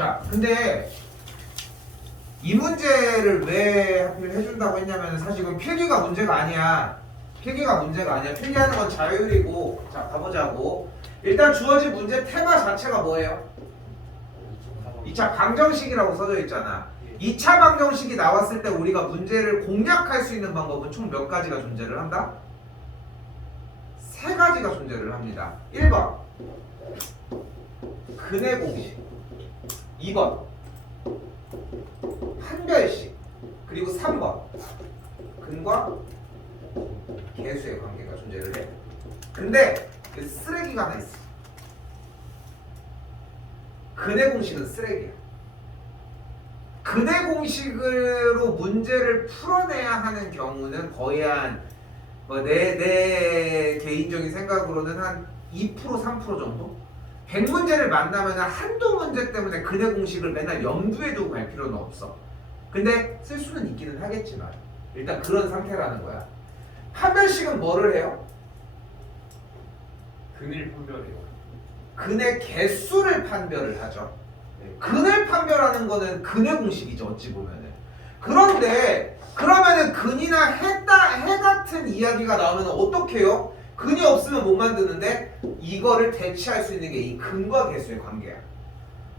자, 근데 이 문제를 왜 하필 해준다고 했냐면 사실 이건 필기가 문제가 아니야. 필기가 문제가 아니야. 필기하는 건 자율이고. 자, 가보자고. 일단 주어진 문제 테마 자체가 뭐예요? 2차 방정식이라고 써져 있잖아. 2차 방정식이 나왔을 때 우리가 문제를 공략할 수 있는 방법은 총 몇 가지가 존재를 한다? 3가지가 존재를 합니다. 1번 근의 공식, 2번 판별식, 그리고 3번 근과 계수의 관계가 존재를 해. 근데 그 쓰레기가 하나 있어. 근의 공식은 쓰레기야. 근의 공식으로 문제를 풀어내야 하는 경우는 거의 내 개인적인 생각으로는 한 2% 3% 정도? 100문제를 만나면 한두 문제 때문에 근의 공식을 맨날 염두에 두고 갈 필요는 없어. 근데 쓸 수는 있기는 하겠지만 일단 그런 상태라는 거야. 판별식은 뭐를 해요? 근을 판별해요. 근의 개수를 판별을 하죠. 근을 판별하는 거는 근의 공식이죠, 어찌 보면은. 그런데 그러면은 근이나 해 같은 이야기가 나오면 어떻게 해요? 근이 없으면 못 만드는데 이거를 대체할 수 있는 게 이 근과 개수의 관계야.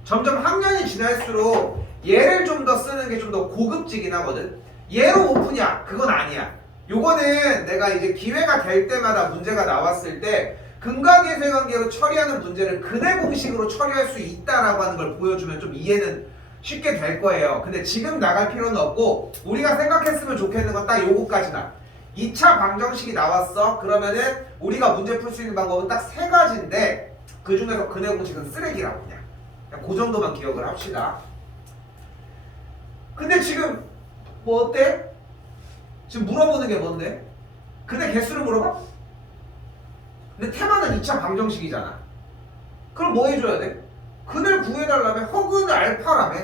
점점 학년이 지날수록 얘를 좀 더 쓰는 게 좀 더 고급지긴 하거든. 얘로 오프냐? 그건 아니야. 요거는 내가 이제 기회가 될 때마다 문제가 나왔을 때 근과 계수의 관계로 처리하는 문제를 근의 공식으로 처리할 수 있다라고 하는 걸 보여주면 좀 이해는 쉽게 될 거예요. 근데 지금 나갈 필요는 없고 우리가 생각했으면 좋겠는 건 딱 요거까지다. 2차 방정식이 나왔어. 그러면은 우리가 문제 풀 수 있는 방법은 딱 3가지인데 그 중에서 근의 공식은 쓰레기라고 그냥 그 정도만 기억을 합시다. 근데 지금 뭐 어때? 지금 물어보는 게 뭔데? 근의 개수를 물어봐? 근데 테마는 2차 방정식이잖아. 그럼 뭐 해줘야 돼? 근을 구해달라며? 허근을 알파라며?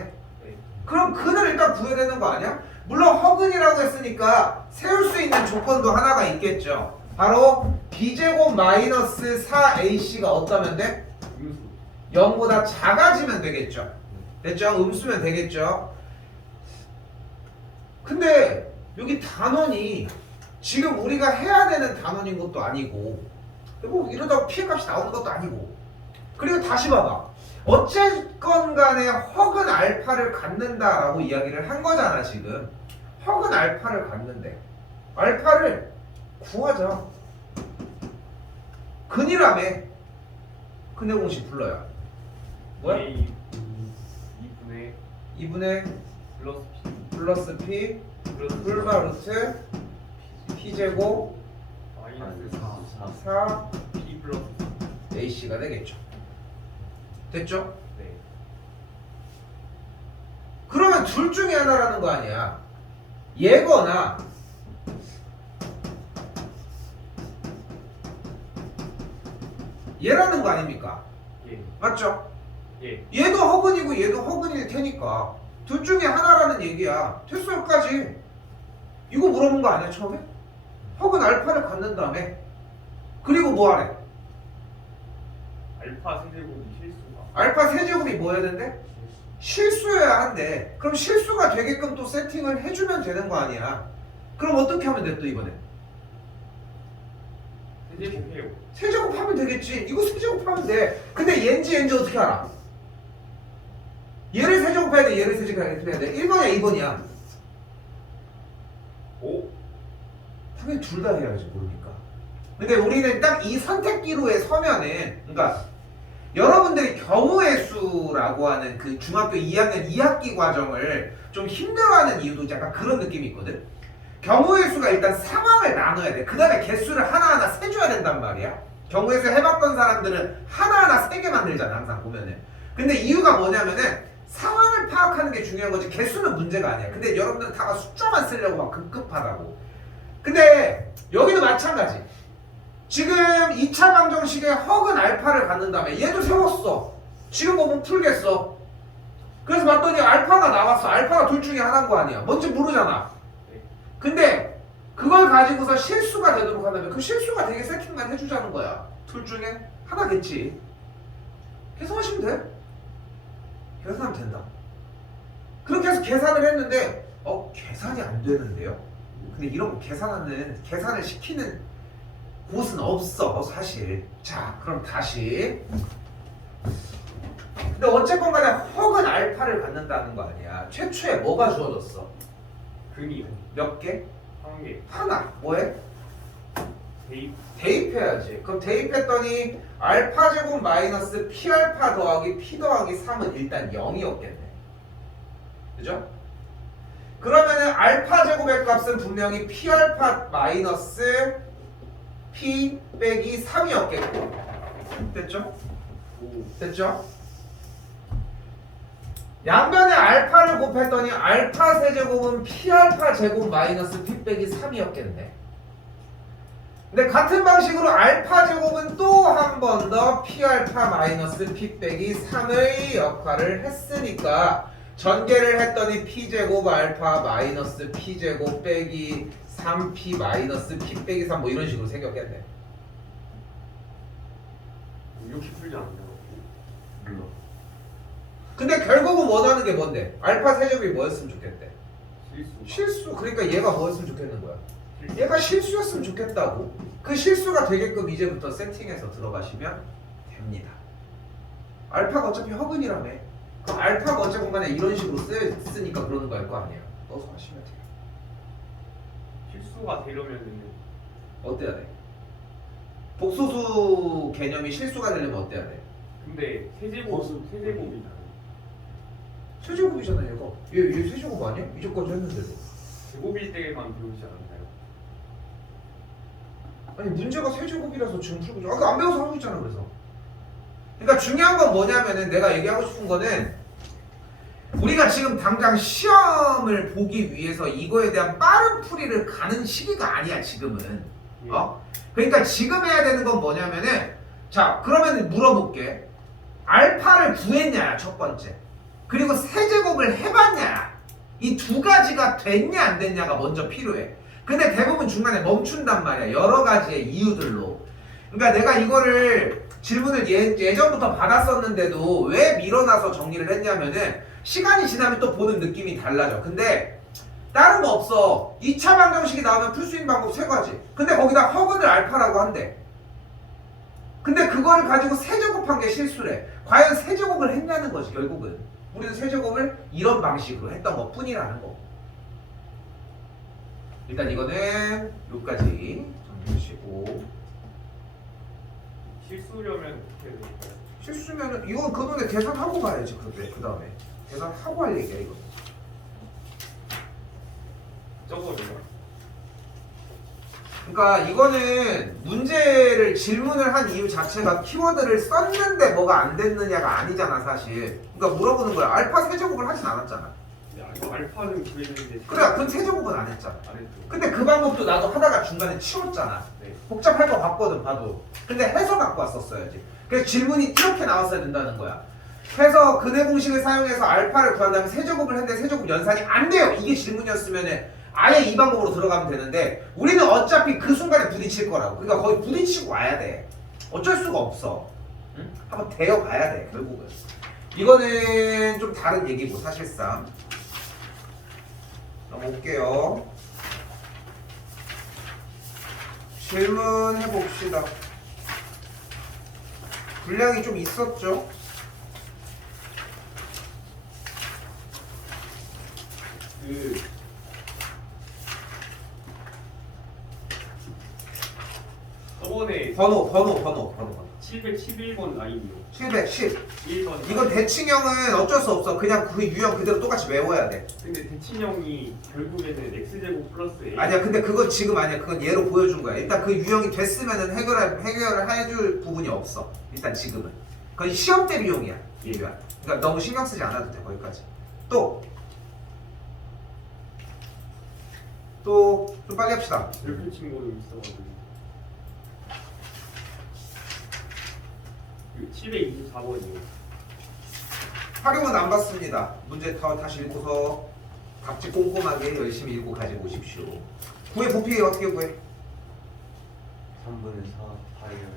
그럼 근을 일단 구해야 되는 거 아니야? 물론 허근이라고 했으니까 세울 수 있는 조건도 하나가 있겠죠. 바로 b제곱 마이너스 4ac가 어떠면 돼? 0보다 작아지면 되겠죠. 됐죠? 음수면 되겠죠. 근데 여기 단원이 지금 우리가 해야 되는 단원인 것도 아니고 뭐 이러다가 피해값이 나오는 것도 아니고. 그리고 다시 봐봐. 어쨌건 간에 허근 알파를 갖는다라고 이야기를 한 거잖아 지금. 허근 알파를 갖는데 알파를 구하자. 근이라며. 근의 공식 불러요. 뭐야? 2분의 플러스 P 풀마 루트 P제곱 마이너스 4 P 플러스 AC가 되겠죠. 됐죠? 네. 그러면 둘 중에 하나라는 거 아니야. 얘거나 얘라는 거 아닙니까? 예. 맞죠? 예. 얘도 허근이고 얘도 허근일 테니까 둘 중에 하나라는 얘기야. 됐어요까지. 이거 물어본 거 아니야 처음에? 허근 알파를 갖는 다음에 그리고 뭐 하래? 알파 세제곱이 실수가. 알파 세제곱이 뭐여야 된대? 실수여야 한대. 그럼 실수가 되게끔 또 세팅을 해주면 되는 거 아니야. 그럼 어떻게 하면 돼 또 이번에? 세제곱해요. 세제곱하면 되겠지. 이거 세제곱하면 돼. 근데 얘인지 어떻게 알아? 얘를 세제곱해야 돼? 얘를 세제곱해야 돼? 1번이야 2번이야? 오? 당연히 둘 다 해야지 모르니까. 근데 우리는 딱 이 선택기로에 서면은 그러니까 여러분들이 경우의 수라고 하는 그 중학교 2학년 2학기 과정을 좀 힘들어하는 이유도 약간 그런 느낌이 있거든. 경우의 수가 일단 상황을 나눠야 돼. 그 다음에 개수를 하나하나 세줘야 된단 말이야. 경우의 수 해봤던 사람들은 하나하나 세게 만들잖아 항상 보면은. 근데 이유가 뭐냐면은 상황을 파악하는 게 중요한 거지 개수는 문제가 아니야. 근데 여러분들은 다 숫자만 쓰려고 막 급급하다고. 근데 여기도 마찬가지. 지금 2차 방정식에 허근 알파를 갖는 다음에 얘도 세웠어. 지금 보면 풀겠어. 그래서 봤더니 알파가 나왔어. 알파가 둘 중에 하나인 거 아니야. 뭔지 모르잖아. 근데 그걸 가지고서 실수가 되도록 하려면 그 실수가 되게 세팅만 해주자는 거야. 둘 중에 하나겠지. 계산하시면 돼. 계산하면 된다. 그렇게 해서 계산을 했는데 계산이 안 되는데요. 근데 이런 거 계산을 시키는 곳은 없어 사실. 자 그럼 다시. 근데 어쨌건 간에 헉은 알파를 갖는다는 거 아니야. 최초에 뭐가 주어졌어? 근이 몇 개? 한 개. 하나. 뭐해? 대입. 대입해야지. 그럼 대입했더니 알파 제곱 마이너스 p 알파 더하기 p 더하기 3은 일단 0이었겠네. 그죠? 그러면은 알파 제곱의 값은 분명히 p 알파 마이너스 p 빼기 3이었겠고. 됐죠? 오. 됐죠? 양변에 알파를 곱했더니 알파 세제곱은 p 알파 제곱 마이너스 p 빼기 3이었겠네. 근데 같은 방식으로 알파 제곱은 또 한 번 더 p 알파 마이너스 p 빼기 3의 역할을 했으니까 전개를 했더니 p 제곱 알파 마이너스 p 제곱 빼기 3p 마이너스 p 빼기 3 뭐 이런 식으로 생겼겠네. 이렇게 풀지 않나요? 물론. 근데 결국은 원하는 게 뭔데? 알파 세제곱이 뭐였으면 좋겠대? 실수. 실수. 그러니까 얘가 뭐였으면 좋겠는 거야? 얘가 실수였으면 좋겠다고. 그 실수가 되게끔 이제부터 세팅해서 들어가시면 됩니다. 알파가 어차피 허근이라며. 그럼 알파가 어쨌건 간에 이런 식으로 쓰니까 그러는 거일 거 아니야. 넣어서 하시면 돼요. 실수가 되려면은 어때야 돼? 복소수 개념이 실수가 되려면 어때야 돼? 근데 세제곱이잖아요. 세제곱이잖아 얘가. 얘 세제곱 아니야? 이제까지 했는데도. 제곱일 때만 배우지 않았나요? 아니 문제가 세제곱이라서 지금 풀고 있잖아. 아까 안 배워서 하고 있잖아. 그래서 그러니까 중요한 건 뭐냐면은 내가 얘기하고 싶은 거는 우리가 지금 당장 시험을 보기 위해서 이거에 대한 빠른 풀이를 가는 시기가 아니야 지금은. 예. 그러니까 지금 해야 되는 건 뭐냐면은 자 그러면 물어볼게. 알파를 구했냐 첫 번째. 그리고 세제곱을 해봤냐. 이 두 가지가 됐냐 안 됐냐가 먼저 필요해. 근데 대부분 중간에 멈춘단 말이야. 여러 가지의 이유들로. 그러니까 내가 이거를 질문을 예전부터 받았었는데도 왜 밀어놔서 정리를 했냐면은 시간이 지나면 또 보는 느낌이 달라져. 근데 다른 거 없어. 2차 방정식이 나오면 풀 수 있는 방법 세 가지. 근데 거기다 허근을 알파라고 한대. 근데 그거를 가지고 세제곱한 게 실수래. 과연 세제곱을 했냐는 거지 결국은. 우리는 세제곱을 이런 방식으로 했던 것 뿐이라는 거. 일단 이거는 여기까지 정리하시고. 실수려면 어떻게 될까요? 실수면은 이건 그분에 계산하고 가야지. 그 다음에 계산하고 할 얘기야 이거. 저거를요? 그러니까 이거는 문제를 질문을 한 이유 자체가 키워드를 썼는데 뭐가 안 됐느냐가 아니잖아 사실. 그러니까 물어보는 거야. 알파 세제곱을 하진 않았잖아. 이거 알파는 구했는데 그래, 그건 세제곱은 안 했잖아. 안 했죠. 근데 그 방법도 나도 하다가 중간에 치웠잖아. 네. 복잡할 거 같거든 봐도. 근데 해서 갖고 왔었어야지. 그래서 질문이 이렇게 나왔어야 된다는 거야. 해서 근해 공식을 사용해서 알파를 구한다면 세제곱을 했는데 세제곱 연산이 안 돼요. 이게 질문이었으면 아예 이 방법으로 들어가면 되는데 우리는 어차피 그 순간에 부딪힐 거라고. 그러니까 거의 부딪히고 와야 돼. 어쩔 수가 없어. 응? 한번 대어 가야 돼 결국은. 이거는 좀 다른 얘기고 사실상. 넘어올게요. 질문해 봅시다. 분량이 좀 있었죠? 저번에 번호 711번 라인이요. 710. 1번. 이건 대칭형은 어쩔 수 없어. 그냥 그 유형 그대로 똑같이 외워야 돼. 근데 대칭형이 결국에는 x제곱 플러스 a. 아니야, 근데 그건 지금 아니야. 그건 예로 보여준 거야. 일단 그 유형이 됐으면은 해결을 해줄 부분이 없어. 일단 지금은. 그건 시험 때 비용이야. 이 유형. 그러니까 너무 신경 쓰지 않아도 돼. 거기까지. 또 좀 빨리 합시다. 별표 친구도 있어가지고. 724번이요. 활용은 안 받습니다. 문제 다시 읽고서 답지 꼼꼼하게 열심히 읽고 가지고 오십시오. 구해 부피 어떻게 구해? 3분의 4 파이를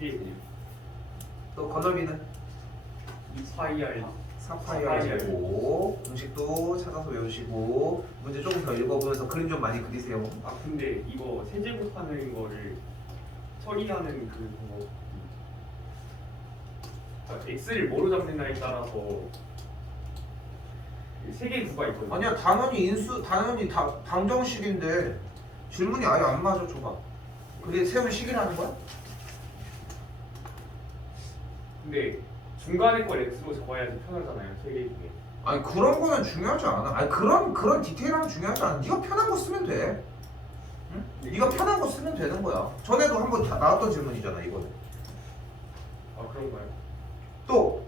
11. 또 건널비는? 4ER. 4파이 하시고 공식도 찾아서 외우시고 문제 조금 더 읽어보면서 그림 좀 많이 그리세요. 아 근데 이거 세제곱하는 거를 처리하는 그 방법 x를 뭐로 잡느냐에 따라서 세 개의 구가 있거든요. 아니야 당연히 다 방정식인데 질문이 아예 안 맞아. 줘봐. 그게 세운 식이라는 거야? 근데 중간에 걸 x로 적어야지 편하잖아요. 세 개 중에. 아니 그런 거는 중요하지 않아. 아니 그런 디테일은 중요하지 않아. 네가 편한 거 쓰면 돼. 응? 네가 편한 거 쓰면 되는 거야. 전에도 한번 다 나왔던 질문이잖아 이거는. 아 그런가요? 또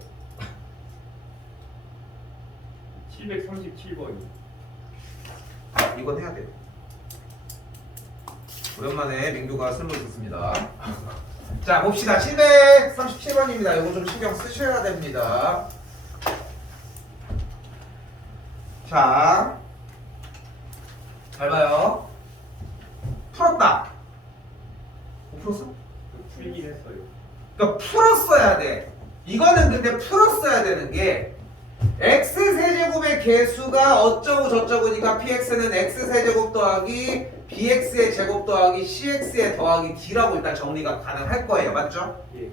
737번이. 이건 해야 돼요. 오랜만에 민규가 쓸모 있었습니다. 자 봅시다. 737번입니다. 이거 좀 신경 쓰셔야 됩니다. 자, 잘 봐요. 풀었다. 못 풀었어? 풀긴 했어요. 그러니까 풀었어야 돼. 이거는 근데 풀었어야 되는 게 x 세제곱의 개수가 어쩌고 저쩌고니까 px는 x 세제곱 더하기 bx의 제곱 더하기 cx의 더하기 d라고 일단 정리가 가능할 거예요. 맞죠? 예.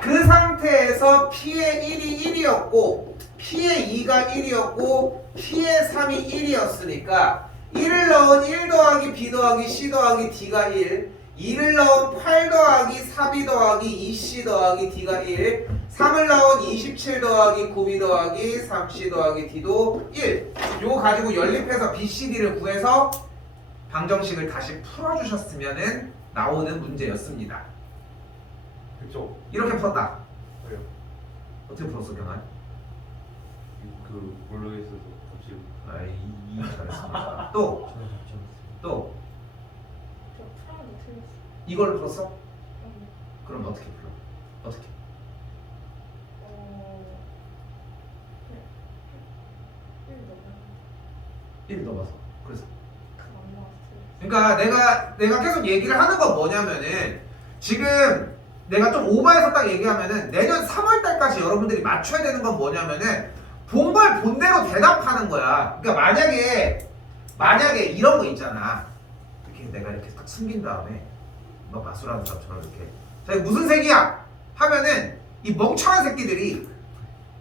그 상태에서 p의 1이 1이었고 p의 2가 1이었고 p의 3이 1이었으니까 1을 넣은 1 더하기 b 더하기 c 더하기 d가 1 2를 넣은 8 더하기 4b 더하기 2c 더하기 d가 1 3을 넣은 27 더하기 9b 더하기 3c 더하기 d도 1 요거 가지고 연립해서 bcd를 구해서 방정식을 다시 풀어주셨으면 나오는 문제였습니다. 그쵸? 이렇게 풀었다. 그래요. 어떻게 풀었어 경환? 그 뭘로 했어서 갑자기 아이 잘했습니다. 또 또 저 프라임 틀렸어. 이걸 풀었어? 그럼 어떻게 풀어? 어떻게? 네. 1 넘어서. 그래서 그안 나왔어. 그러니까 내가 계속 얘기를 하는 건 뭐냐면은 지금 내가 좀 오버해서 딱 얘기하면은 내년 3월 달까지 여러분들이 맞춰야 되는 건 뭐냐면은 본 걸 본대로 대답하는 거야. 그러니까 만약에 이런 거 있잖아. 이렇게 내가 이렇게 딱 숨긴 다음에 막 마술하는 사람처럼 이렇게 자 이거 무슨 색이야? 하면은 이 멍청한 새끼들이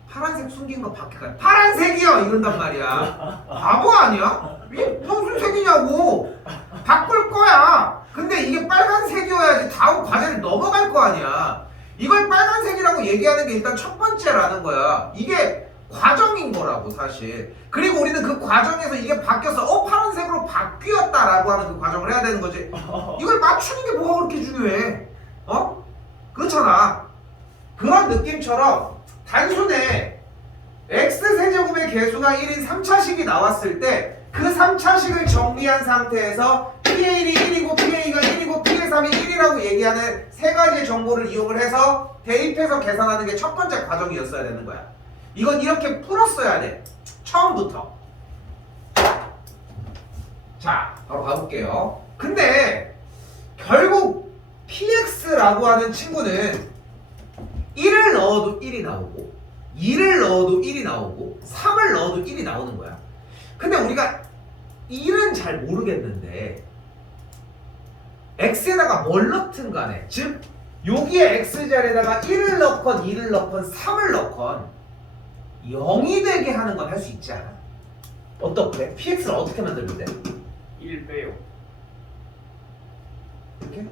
파란색 숨긴 거 밖에 파란색이요 이런단 말이야. 바보 아니야? 이게 무슨 색이냐고. 바꿀 거야. 근데 이게 빨간색이어야지 다음 과제를 넘어갈 거 아니야. 이걸 빨간색이라고 얘기하는 게 일단 첫 번째라는 거야. 이게 과정인 거라고 사실. 그리고 우리는 그 과정에서 이게 바뀌어서 파란색으로 바뀌었다라고 하는 그 과정을 해야 되는 거지. 이걸 맞추는 게 뭐가 그렇게 중요해? 그렇잖아. 그런 느낌처럼 단순해. x세제곱의 개수가 1인 3차식이 나왔을 때 그 3차식을 정리한 상태에서 p의 1이 1이고 p의 2가 1이고 p의 3이 1이라고 얘기하는 세 가지의 정보를 이용을 해서 대입해서 계산하는 게 첫 번째 과정이었어야 되는 거야. 이건 이렇게 풀었어야 돼. 처음부터. 자, 바로 가볼게요. 근데 결국 px라고 하는 친구는 1을 넣어도 1이 나오고 2를 넣어도 1이 나오고 3을 넣어도 1이 나오는 거야. 근데 우리가 1은 잘 모르겠는데 x에다가 뭘 넣든 간에 즉 여기에 x자리에다가 1을 넣건 2를 넣건 3을 넣건 0이 되게 하는 건 할 수 있지 않아? 어떻게? px를 어떻게 만들면 돼? 1 빼요. 이렇게?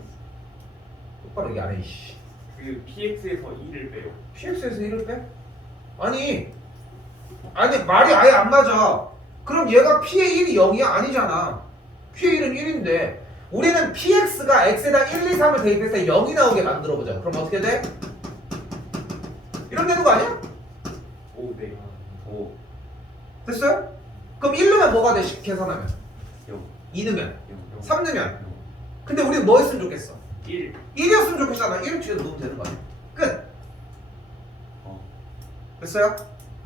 똑바로 얘기 안 해. 이씨. 그 px에서 2를 빼요. px에서 1을 빼? 아니 말이 아예 안 맞아. 그럼 얘가 p의 1이 0이야? 아니잖아. p의 1은 1인데 우리는 px가 x에다 1, 2, 3을 대입해서 0이 나오게 만들어보자. 그럼 어떻게 돼? 이런 되는 거 아니야? 오, 네. 오 됐어요? 그럼 1 넣으면 뭐가 돼? 계산하면 0 2 넣으면 0 3 넣으면 근데 우리는 뭐 했으면 좋겠어? 1. 1이었으면 좋겠잖아. 1을 뒤에 넣으면 되는 거 아니야? 끝! 됐어요?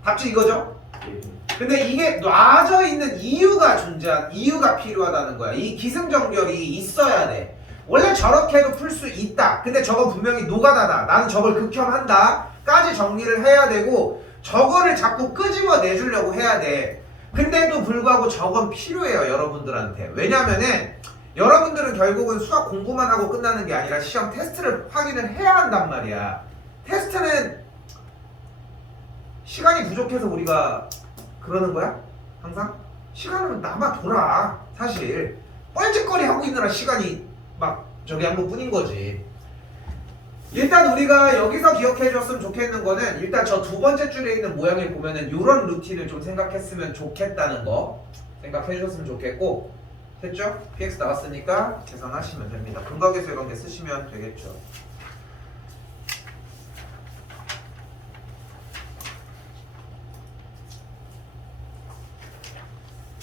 답지 이거죠? 예. 근데 이게 놔져 있는 이유가 필요하다는 거야. 이 기승전결이 있어야 돼. 원래 저렇게도 풀 수 있다. 근데 저건 분명히 노가다다. 나는 저걸 극혐한다. 까지 정리를 해야 되고 저거를 자꾸 끄집어 내주려고 해야 돼. 근데도 불구하고 저건 필요해요, 여러분들한테. 왜냐면은 여러분들은 결국은 수학 공부만 하고 끝나는 게 아니라 시험 테스트를 확인을 해야 한단 말이야. 테스트는 시간이 부족해서 우리가 그러는 거야? 항상? 시간은 남아 돌아. 사실 뻘짓거리 하고 있느라 시간이 막 저기 한 것뿐인 거지. 일단 우리가 여기서 기억해 줬으면 좋겠는 거는 일단 저 두 번째 줄에 있는 모양을 보면은 이런 루틴을 좀 생각했으면 좋겠다는 거 생각해 줬으면 좋겠고, 됐죠? px 나왔으니까 계산하시면 됩니다. 근각에서의 관계 쓰시면 되겠죠.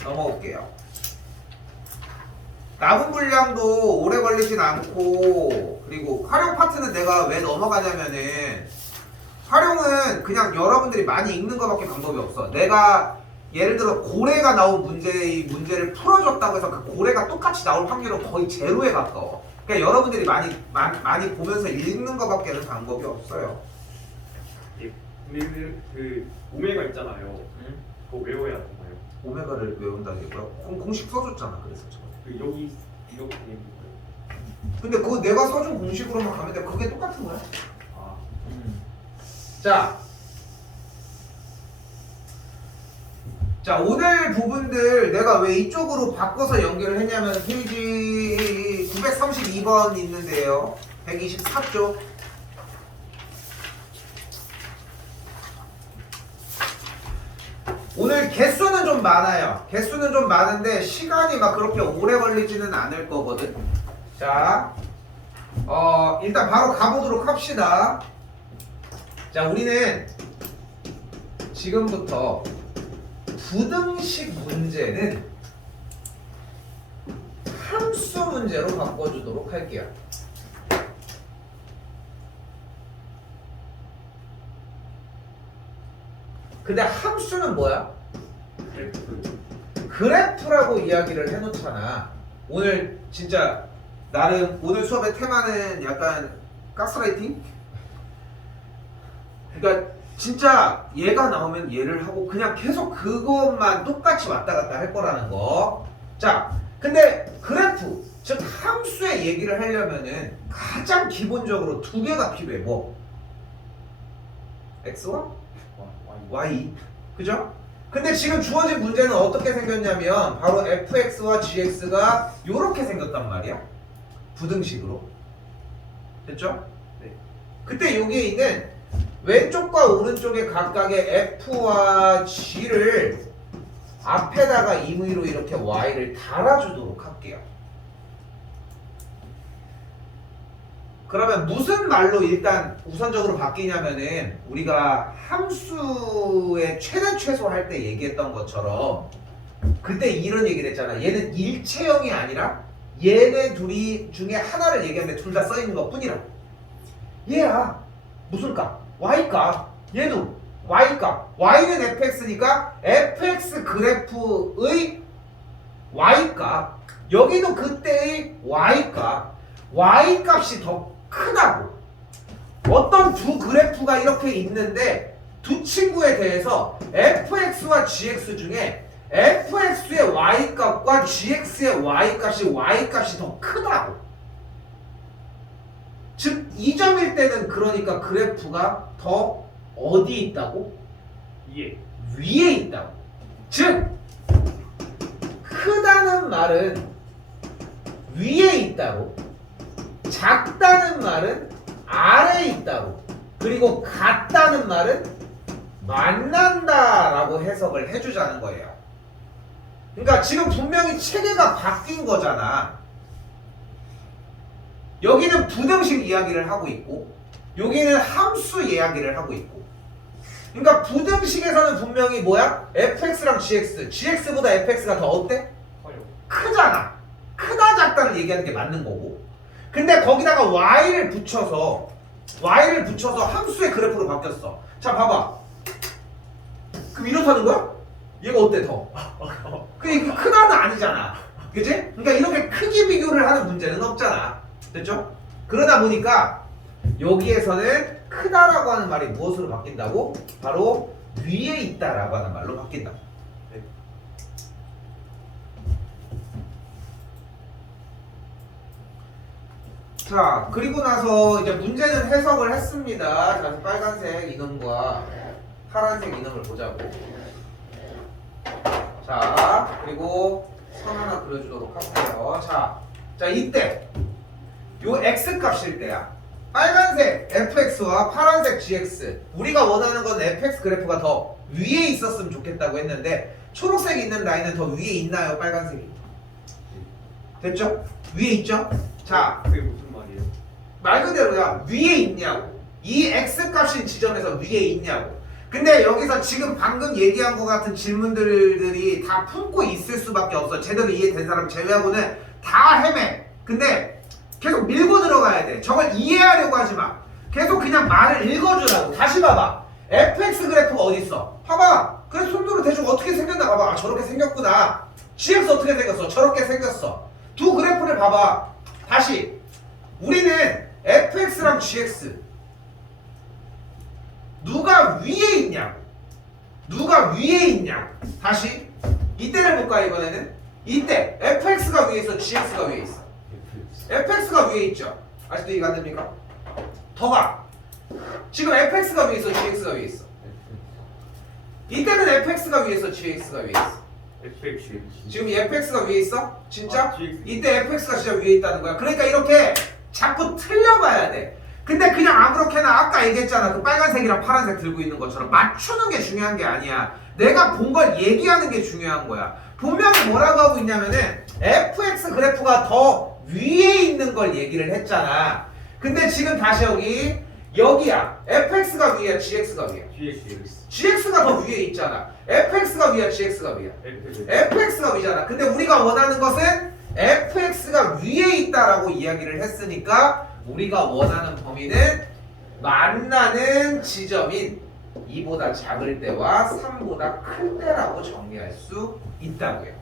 넘어올게요. 남은 분량도 오래 걸리진 않고, 그리고 활용 파트는 내가 왜 넘어가냐면은 활용은 그냥 여러분들이 많이 읽는 것밖에 방법이 없어. 내가 예를 들어 고래가 나온 문제를 풀어줬다고 해서 그 고래가 똑같이 나올 확률은 거의 제로에 가까워. 그러니까 여러분들이 많이 보면서 읽는 것밖에는 방법이 없어요. 예. 근데 그 오메가 있잖아요. 그거 외워야 되나요? 오메가를 외운다니까요? 공식 써줬잖아. 그래서 저. 그 여기 이렇게 되는 거예요. 근데 그거 내가 써준 공식으로만 가면 돼. 그게 똑같은 거야. 아, 자, 오늘 부분들 내가 왜 이쪽으로 바꿔서 연결을 했냐면 페이지 932번 있는데요. 124쪽. 오늘 개수는 좀 많아요. 개수는 좀 많은데 시간이 막 그렇게 오래 걸리지는 않을 거거든. 자, 일단 바로 가보도록 합시다. 자, 우리는 지금부터 부등식 문제는 함수 문제로 바꿔주도록 할게요. 근데 함수는 뭐야? 그래프라고 이야기를 해놓잖아. 오늘 진짜 나름 오늘 수업의 테마는 약간 가스라이팅? 그러니까 진짜 얘가 나오면 얘를 하고 그냥 계속 그것만 똑같이 왔다 갔다 할 거라는 거. 자, 근데 그래프, 즉 함수의 얘기를 하려면은 가장 기본적으로 두 개가 필요해. 뭐? x와 y. 그죠? 근데 지금 주어진 문제는 어떻게 생겼냐면 바로 fx와 gx가 이렇게 생겼단 말이야. 부등식으로. 됐죠? 네. 그때 여기에 있는 왼쪽과 오른쪽에 각각의 f와 g를 앞에다가 임의로 이렇게 y를 달아주도록 할게요. 그러면 무슨 말로 일단 우선적으로 바뀌냐면은 우리가 함수의 최대 최소 할 때 얘기했던 것처럼 그때 이런 얘기를 했잖아. 얘는 일체형이 아니라 얘네 둘이 중에 하나를 얘기하는데 둘 다 써있는 것 뿐이라. 얘야 무슨 값? y값. 얘도 y값. y는 fx니까 fx 그래프의 y값. 여기도 그때의 y값. y값이 더 크다고. 어떤 두 그래프가 이렇게 있는데 두 친구에 대해서 fx와 gx 중에 fx의 y값과 gx의 y값이 더 크다고. 즉 이 점일 때는 그러니까 그래프가 더 어디 있다고? 예. 위에 있다고. 즉 크다는 말은 위에 있다고, 작다는 말은 아래에 있다고, 그리고 같다는 말은 만난다라고 해석을 해주자는 거예요. 그러니까 지금 분명히 체계가 바뀐 거잖아. 여기는 부등식 이야기를 하고 있고 여기는 함수 이야기를 하고 있고. 그러니까 부등식에서는 분명히 뭐야? fx랑 gx보다 fx가 더 어때? 커요. 크잖아. 크다 작다를 얘기하는 게 맞는 거고. 근데 거기다가 y를 붙여서 함수의 그래프로 바뀌었어. 자 봐봐. 그럼 이렇다는 거야? 얘가 어때 더? 그게 크다는 아니잖아. 그치? 그러니까 이렇게 크기 비교를 하는 문제는 없잖아. 됐죠? 그러다 보니까 여기에서는 크다라고 하는 말이 무엇으로 바뀐다고? 바로 위에 있다라고 하는 말로 바뀐다. 네. 자, 그리고 나서 이제 문제는 해석을 했습니다. 자, 빨간색 이놈과 파란색 이놈을 보자고. 자, 그리고 선 하나 그려주도록 할게요. 자, 이때 요 x 값일 때야. 빨간색 fx와 파란색 gx. 우리가 원하는 건 fx 그래프가 더 위에 있었으면 좋겠다고 했는데 초록색이 있는 라인은 더 위에 있나요? 빨간색이? 됐죠? 위에 있죠? 자, 그게 무슨 말이에요? 말 그대로야. 위에 있냐고. 이 x 값인 지점에서 위에 있냐고. 근데 여기서 지금 방금 얘기한 것 같은 질문들이 다 품고 있을 수밖에 없어. 제대로 이해된 사람 제외하고는 다 헤매. 근데 계속 밀고 들어가야 돼. 저걸 이해하려고 하지 마. 계속 그냥 말을 읽어주라고. 다시 봐봐. fx 그래프가 어디 있어? 봐봐. 그래 손으로 대충 어떻게 생겼나 봐봐. 아, 저렇게 생겼구나. gx 어떻게 생겼어? 저렇게 생겼어. 두 그래프를 봐봐. 다시. 우리는 fx랑 gx 누가 위에 있냐고. 누가 위에 있냐고. 다시. 이때를 볼까 이번에는? 이때 fx가 위에 있어, gx가 위에 있어. fx가 위에 있죠. 아직도 이해가 안 됩니까? 더 가. 지금 fx가 위에 있어, gx가 위에 있어. 이때는 fx가 위에 있어, gx가 위에 있어. FX. 지금 이 fx가 위에 있어? 진짜? 아, GX. 이때 fx가 진짜 위에 있다는 거야. 그러니까 이렇게 자꾸 틀려봐야 돼. 근데 그냥 아무렇게나 아까 얘기했잖아. 그 빨간색이랑 파란색 들고 있는 것처럼 맞추는 게 중요한 게 아니야. 내가 본 걸 얘기하는 게 중요한 거야. 분명히 뭐라고 하고 있냐면은 fx 그래프가 더 위에 있는 걸 얘기를 했잖아. 근데 지금 다시 여기야. fx가 위야, gx가 위야. GX. gx가 더 위에 있잖아. fx가 위야, gx가 위야. FX. fx가 위잖아. 근데 우리가 원하는 것은 fx가 위에 있다라고 이야기를 했으니까 우리가 원하는 범위는 만나는 지점인 2보다 작을 때와 3보다 클 때라고 정리할 수 있다고요.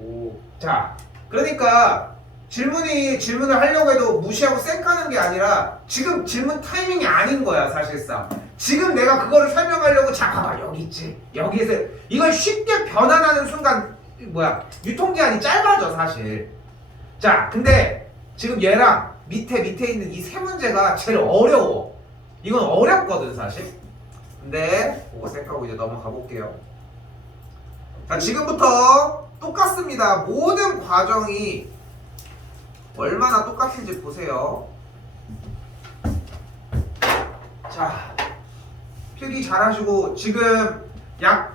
오. 자, 그러니까 질문을 하려고 해도 무시하고 쌩까는 게 아니라 지금 질문 타이밍이 아닌 거야 사실상. 지금 내가 그거를 설명하려고 자 봐봐 여기 있지. 여기에서 이걸 쉽게 변환하는 순간 유통기한이 짧아져 사실. 자, 근데 지금 얘랑 밑에 있는 이 세 문제가 제일 어려워. 이건 어렵거든 사실. 근데 그거 쌩까고 이제 넘어가 볼게요. 자, 지금부터 똑같습니다. 모든 과정이 얼마나 똑같은지 보세요. 자, 필기 잘하시고 지금 약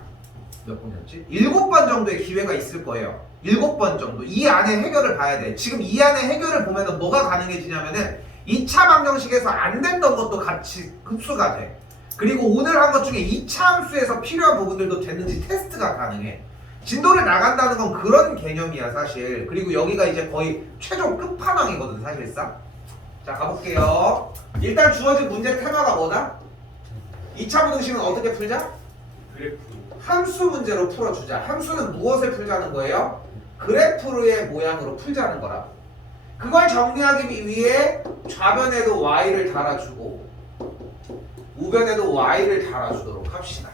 몇 번이었지? 7번 정도의 기회가 있을 거예요. 7번 정도. 이 안에 해결을 봐야 돼. 지금 이 안에 해결을 보면은 뭐가 가능해지냐면은 2차 방정식에서 안 됐던 것도 같이 흡수가 돼. 그리고 오늘 한 것 중에 2차 함수에서 필요한 부분들도 됐는지 테스트가 가능해. 진도를 나간다는 건 그런 개념이야 사실. 그리고 여기가 이제 거의 최종 끝판왕이거든 사실상. 자, 가볼게요. 일단 주어진 문제 테마가 뭐다? 2차 방정식은 어떻게 풀자? 그래프. 함수 문제로 풀어주자. 함수는 무엇을 풀자는 거예요? 그래프의 모양으로 풀자는 거라고. 그걸 정리하기 위해 좌변에도 y를 달아주고 우변에도 y를 달아주도록 합시다.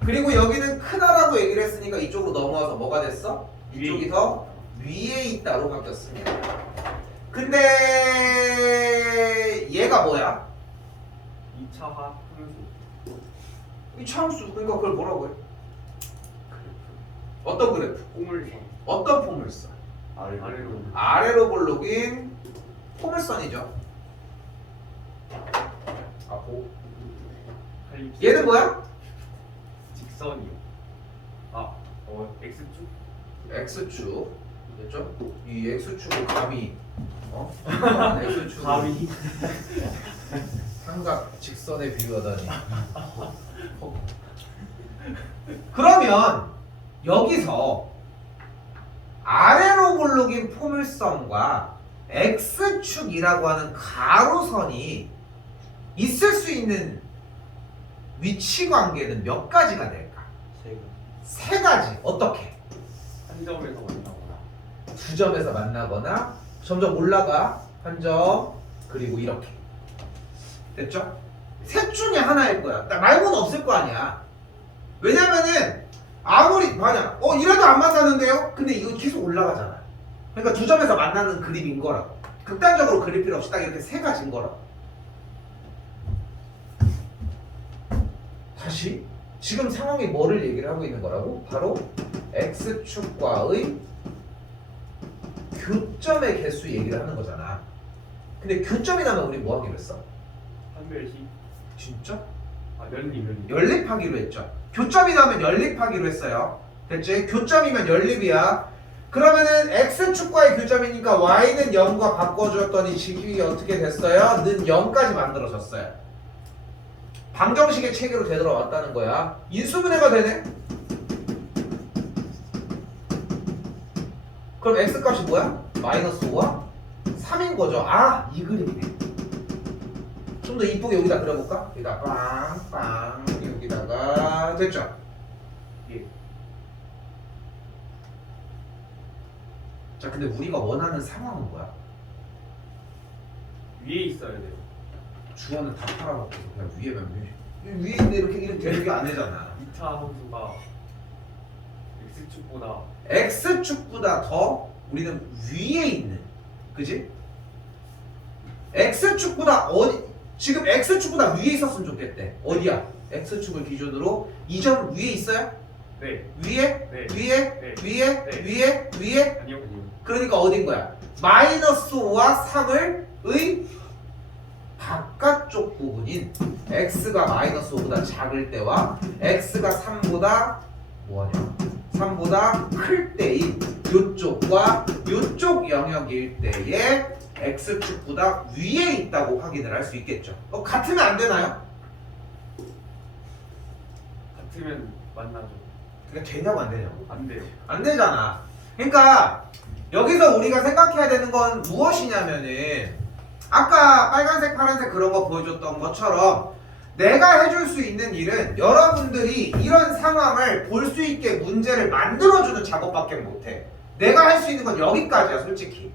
그리고 여기는 크다라고 얘기를 했으니까 이쪽으로 넘어와서 뭐가 됐어? 이쪽이 더 위에 있다로 바뀌었습니다. 근데 얘가 뭐야? 2차 함수. 이 참수. 그러니까 그걸 뭐라고 해? 어떤 그래프? 꼬물선. 어떤 포물선? 아래로. 아래로 볼록인 포물선이죠. 아고. 얘는 뭐야? 직선이요. X축? X축. 됐죠? 이 X축을 감히 X축을 가위. 삼각 직선에 비유하다니. 그러면 여기서 아래로 볼록인 포물선과 X축이라고 하는 가로선이 있을 수 있는 위치 관계는 몇 가지가 될까? 세 가지. 어떻게? 한 점에서 만나거나. 두 점에서 만나거나 점점 올라가. 한 점. 그리고 이렇게. 됐죠? 셋 중에 하나일 거야. 말고는 없을 거 아니야. 왜냐면은 아무리 만약 이래도 안 만나는데요? 근데 이거 계속 올라가잖아. 그러니까 두 점에서 만나는 그림인 거라고. 극단적으로 그릴 필요 없이 딱 이렇게 세 가지인 거라고. 다시 지금 상황이 뭐를 얘기를 하고 있는 거라고? 바로 X축과의 교점의 개수 얘기를 하는 거잖아. 근데 교점이 나면 우리 뭐 하기로 했어? 판별식. 진짜? 아 연립. 연립하기로 했죠. 교점이 나면 연립하기로 했어요. 됐지? 교점이면 연립이야. 그러면은 X축과의 교점이니까 Y는 0과 바꿔주었더니 지식이 어떻게 됐어요? 는 0까지 만들어졌어요. 방정식의 체계로 되돌아왔다는 거야. 인수분해가 되네? 그럼 X값이 뭐야? 마이너스 5와 3인 거죠. 아, 이 그림이네. 좀 더 이쁘게 여기다 그려볼까? 여기다 빵빵 여기다가 됐죠? 예. 자, 근데 우리가 원하는 상황은 뭐야? 위에 있어야 돼요. 주어는 다 팔아먹고 그냥 위에만 위에 있는데 이렇게 되는 게 안 되잖아. 2차 함수가 x축보다 X축보다 더 우리는 위에 있는, 그지? X축보다 지금 X축보다 위에 있었으면 좋겠대. 어디야? X축을 기준으로 이 점 위에 있어요? 네. 위에? 네. 위에? 네. 위에? 네. 위에? 아니요. 그러니까 어딘 거야? 마이너스 5와 3을 의 바깥쪽 부분인 x가 마이너스 5보다 작을 때와 x가 3보다 뭐하냐? 3보다 클 때인 요쪽과 요쪽 영역일 때에 x축보다 위에 있다고 확인을 할 수 있겠죠. 같으면 안 되나요? 같으면 만나죠. 그게 되냐고 안 되냐고? 안 돼요. 안 되잖아. 그러니까 여기서 우리가 생각해야 되는 건 무엇이냐면은 아까 빨간색 파란색 그런 거 보여줬던 것처럼 내가 해줄 수 있는 일은 여러분들이 이런 상황을 볼 수 있게 문제를 만들어주는 작업밖에 못해. 내가 할 수 있는 건 여기까지야 솔직히.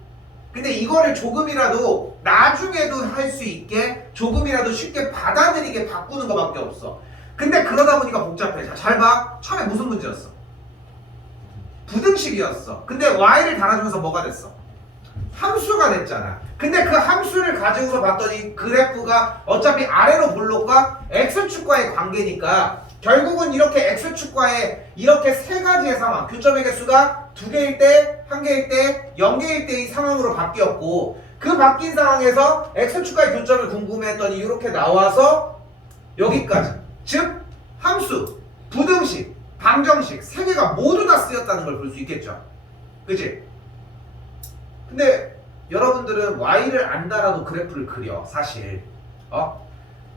근데 이거를 조금이라도 나중에도 할 수 있게 조금이라도 쉽게 받아들이게 바꾸는 것밖에 없어. 근데 그러다 보니까 복잡해. 자, 잘 봐. 처음에 무슨 문제였어? 부등식이었어. 근데 y를 달아주면서 뭐가 됐어? 함수가 됐잖아. 근데 그 함수를 가지고서 봤더니 그래프가 어차피 아래로 볼록과 x축과의 관계니까 결국은 이렇게 x축과의 이렇게 세 가지의 상황, 교점의 개수가 2개일 때, 1개일 때, 0개일 때의 상황으로 바뀌었고 그 바뀐 상황에서 x축과의 교점을 궁금해했더니 이렇게 나와서 여기까지. 즉 함수, 부등식, 방정식 세 개가 모두 다 쓰였다는 걸 볼 수 있겠죠. 그치? 근데 여러분들은 y를 안 달아도 그래프를 그려 사실.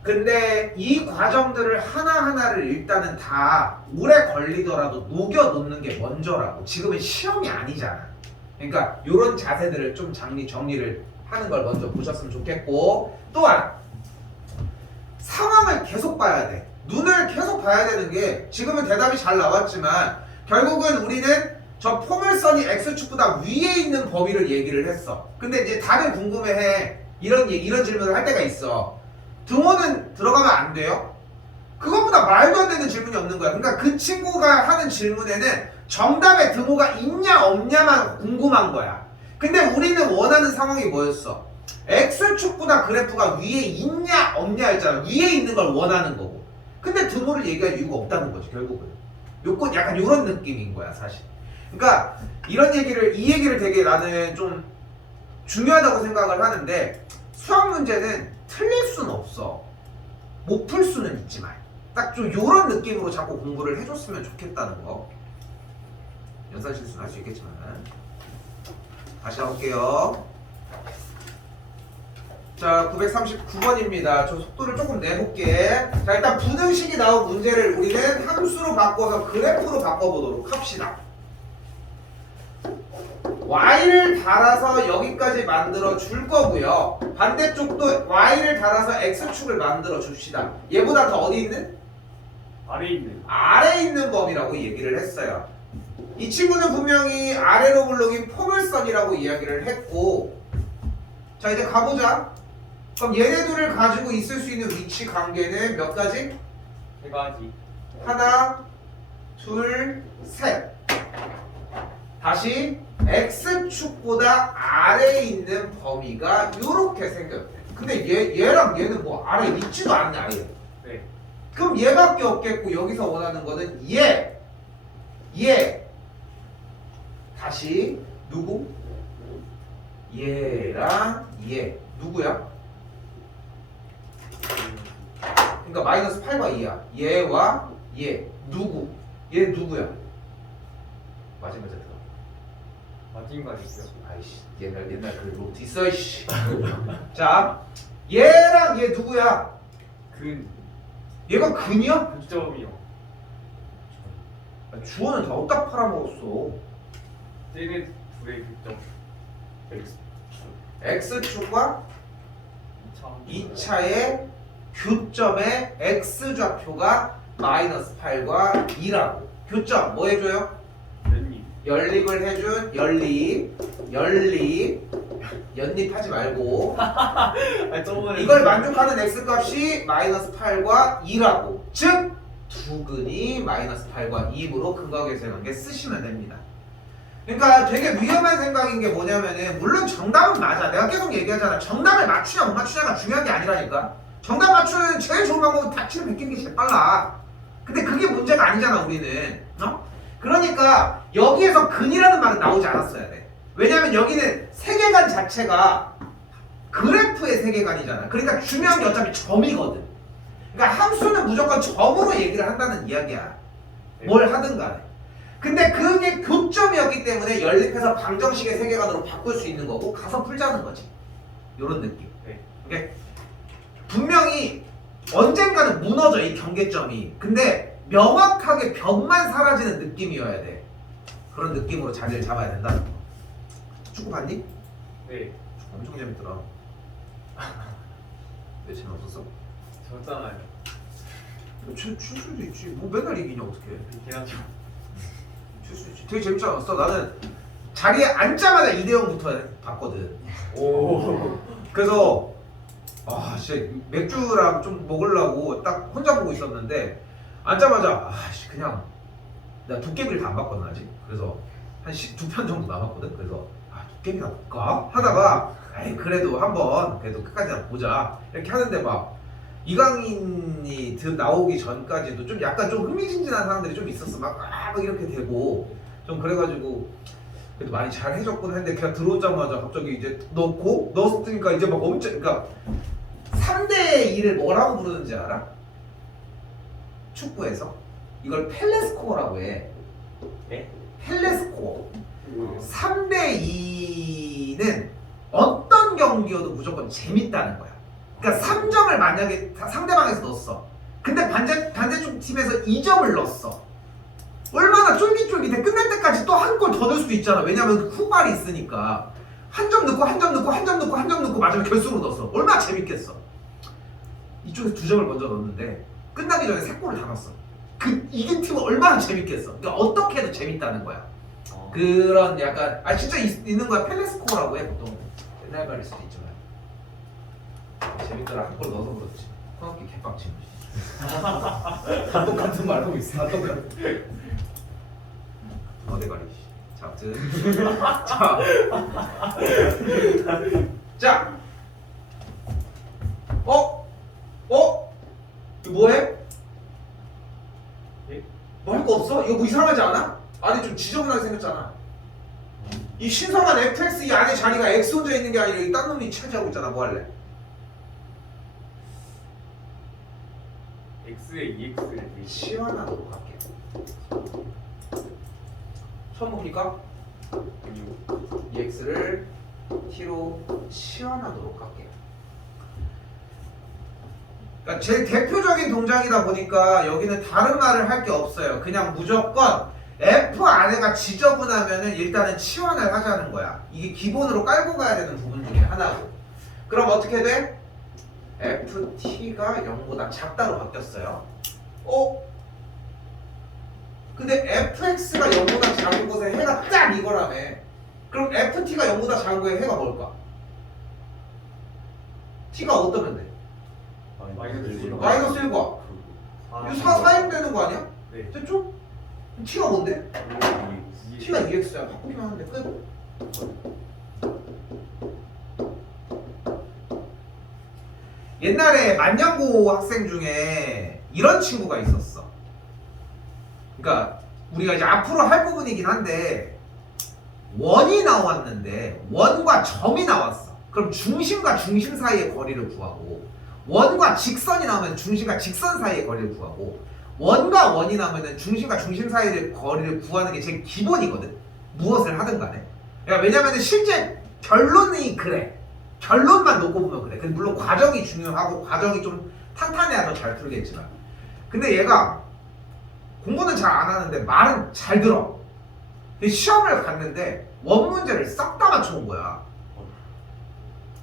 근데 이 과정들을 하나하나를 일단은 다 오래 걸리더라도 녹여놓는 게 먼저라고. 지금은 시험이 아니잖아. 그러니까 이런 자세들을 좀 정리를 하는 걸 먼저 보셨으면 좋겠고, 또한 상황을 계속 봐야 돼. 눈을 계속 봐야 되는 게, 지금은 대답이 잘 나왔지만 결국은 우리는 저 포물선이 x축보다 위에 있는 범위를 얘기를 했어. 근데 이제 다들 궁금해해. 이런 질문을 할 때가 있어. 등호는 들어가면 안 돼요? 그것보다 말도 안 되는 질문이 없는 거야. 그러니까 그 친구가 하는 질문에는 정답의 등호가 있냐 없냐만 궁금한 거야. 근데 우리는 원하는 상황이 뭐였어? x축보다 그래프가 위에 있냐 없냐 했잖아. 위에 있는 걸 원하는 거고. 근데 등호를 얘기할 이유가 없다는 거지 결국은. 요건 약간 요런 느낌인 거야 사실. 그러니까 이 얘기를 되게 나는 좀 중요하다고 생각을 하는데, 수학 문제는 틀릴 수는 없어. 못 풀 수는 있지만 딱 좀 요런 느낌으로 자꾸 공부를 해줬으면 좋겠다는 거. 연산 실수는 할 수 있겠지만 다시 가볼게요. 자, 939번입니다. 저 속도를 조금 내볼게. 자, 일단 부등식이 나온 문제를 우리는 함수로 바꿔서 그래프로 바꿔보도록 합시다. y를 달아서 여기까지 만들어 줄 거고요. 반대쪽도 y를 달아서 x축을 만들어 줍시다. 얘보다 더 어디 있는? 아래 있는 범위라고 얘기를 했어요. 이 친구는 분명히 아래로 볼록인 포물선이라고 이야기를 했고, 자 이제 가보자. 그럼 얘네들을 가지고 있을 수 있는 위치 관계는 몇 가지? 세 가지. 하나, 둘, 셋. 다시 x축보다 아래에 있는 범위가 이렇게 생겼대. 근데 얘랑 얘는 뭐 아래 있지도 않네 아예. 네. 그럼 얘밖에 없겠고 여기서 원하는 거는 얘. 다시 누구? 얘랑 얘. 누구야? 그러니까 마이너스 8과 2야. 얘와 얘. 누구? 얘 누구야? 마지막 제트가. 마징가겠어요. 아이씨 옛날 그 로트 있어 이씨. 자 얘랑 얘 누구야? 근 얘가 근이야? 6점이요. 주어는 다 어디다 팔아먹었어. 쟤네 둘의 6점. x축과 2차. 2차의 교점의 x좌표가 마이너스 8과 2라고. 교점 뭐 해줘요? 연립. 연립을 해준 연립하지 말고 아니 저번에 이걸 만족하는 x값이 마이너스 8과 2라고. 즉 두근이 마이너스 8과 2으로 근각에서 관계 쓰시면 됩니다. 그러니까 되게 위험한 생각인 게 뭐냐면은 물론 정답은 맞아. 내가 계속 얘기하잖아. 정답을 맞추냐 못 맞추냐가 중요한 게 아니라니까. 정답 맞추는 제일 좋은 방법은 닥치는 베끼는 게 제일 빨라. 근데 그게 문제가 아니잖아 우리는. 그러니까 여기에서 근이라는 말은 나오지 않았어야 돼. 왜냐면 여기는 세계관 자체가 그래프의 세계관이잖아. 그러니까 중요한 게 어차피 점이거든. 그러니까 함수는 무조건 점으로 얘기를 한다는 이야기야. 뭘 하든 간에. 근데 그게 교점이었기 때문에 연립해서 방정식의 세계관으로 바꿀 수 있는 거고 가서 풀자는 거지. 요런 느낌. 네. 오케이? 분명히 언젠가는 무너져 이 경계점이. 근데 명확하게 벽만 사라지는 느낌이어야 돼. 그런 느낌으로 자리를 잡아야 된다는 거. 축구 봤니? 네. 엄청 재밌더라. 왜 재미없었어? 졌잖아요. 칠 수도 있지. 뭐 맨날 이기냐 어떡해. 이긴 하죠. 칠 수 있지. 되게 재밌지 않았어? 나는 자리에 앉자마자 2대0부터 봤거든. 오. 그래서 아 진짜 맥주랑 좀 먹으려고 딱 혼자 보고 있었는데 앉자마자 아씨 그냥 나 도깨비를 다 안 봤거든 아직. 그래서 한 2편 정도 남았거든. 그래서 아 도깨비나 볼까? 하다가 에이 그래도 한번 그래도 끝까지 보자 이렇게 하는데 막 이강인이 나오기 전까지도 좀 약간 좀 흥미진진한 사람들이 좀 있었어. 막 이렇게 되고 좀 그래가지고 그래도 많이 잘 해줬군 했는데 그냥 들어오자마자 갑자기 이제 넣었으니까 이제 막 엄청 그러니까 3대 2를 뭐라고 부르는지 알아? 축구에서 이걸 펠레스코어라고 해. 네? 펠레스코어. 3대 2는 어떤 경기여도 무조건 재밌다는 거야. 그러니까 3점을 만약에 상대방에서 넣었어. 근데 반대쪽 팀에서 2점을 넣었어. 얼마나 쫄깃쫄깃해. 끝날 때까지 또 한 골 더 넣을 수도 있잖아. 왜냐면 후발이 있으니까. 한 점 넣고 한 점 넣고 한 점 넣고 한 점 넣고 마지막에 결승으로 넣었어. 얼마나 재밌겠어. 이쪽에서 2점을 먼저 넣었는데 끝나기 전에 3골을 다 넣었어. 그 이긴 팀은 얼마나 재밌겠어. 그러니까 어떻게 해도 재밌다는 거야. 그런 약간 진짜 있는 거야. 펠레스코어라고 해 보통. 옛날 말일 수도 있지만 재밌더라. 한 골 넣어서 그렇지. 코너킥 개빡친 거지. 단독 같은 말 하고 있어. 단독 같은. 대가리. 자, 아무튼 자, 이거 뭐해? 예? 뭐 할 거 없어? 이거 뭐 이상하지 않아? 안에 좀 지저분하게 생겼잖아. 이 신성한 fx 이 안에 자리가 x 혼자 있는 게 아니라 이 딴 놈이 차지하고 있잖아. 뭐 할래? X에 EX를 시환하도록 할게. 처음 봅니까? EX를 t로 시환하도록 할게요. 그러니까 제일 대표적인 동작이다 보니까 여기는 다른 말을 할 게 없어요. 그냥 무조건 F 안에가 지저분하면은 일단은 치환을 하자는 거야. 이게 기본으로 깔고 가야 되는 부분 중에 하나고. 그럼 어떻게 돼? FT가 0보다 작다로 바뀌었어요. 근데 FX가 0보다 작은 곳에 해가 딱 이거라며. 그럼 FT가 0보다 작은 거에 해가 뭘까? t가 어떠면 돼? 마이너스 1과 아, 이 4사용되는 거 아니야? 네. 됐죠? t가 뭔데? t가 2x야. 바꾸기만 하는데 끝. 옛날에 만년고 학생 중에 이런 친구가 있었어. 그러니까 우리가 이제 앞으로 할 부분이긴 한데 원이 나왔는데 원과 점이 나왔어. 그럼 중심과 중심 사이의 거리를 구하고 원과 직선이 나오면 중심과 직선 사이의 거리를 구하고 원과 원이 나오면 중심과 중심 사이의 거리를 구하는 게 제일 기본이거든. 무엇을 하든 간에. 그러니까 왜냐면 실제 결론이 그래. 결론만 놓고 보면 그래. 근데 물론 과정이 중요하고 과정이 좀 탄탄해야 더 잘 풀겠지만. 근데 얘가 공부는 잘 안 하는데 말은 잘 들어. 시험을 갔는데 원 문제를 싹 다 맞춰온 거야.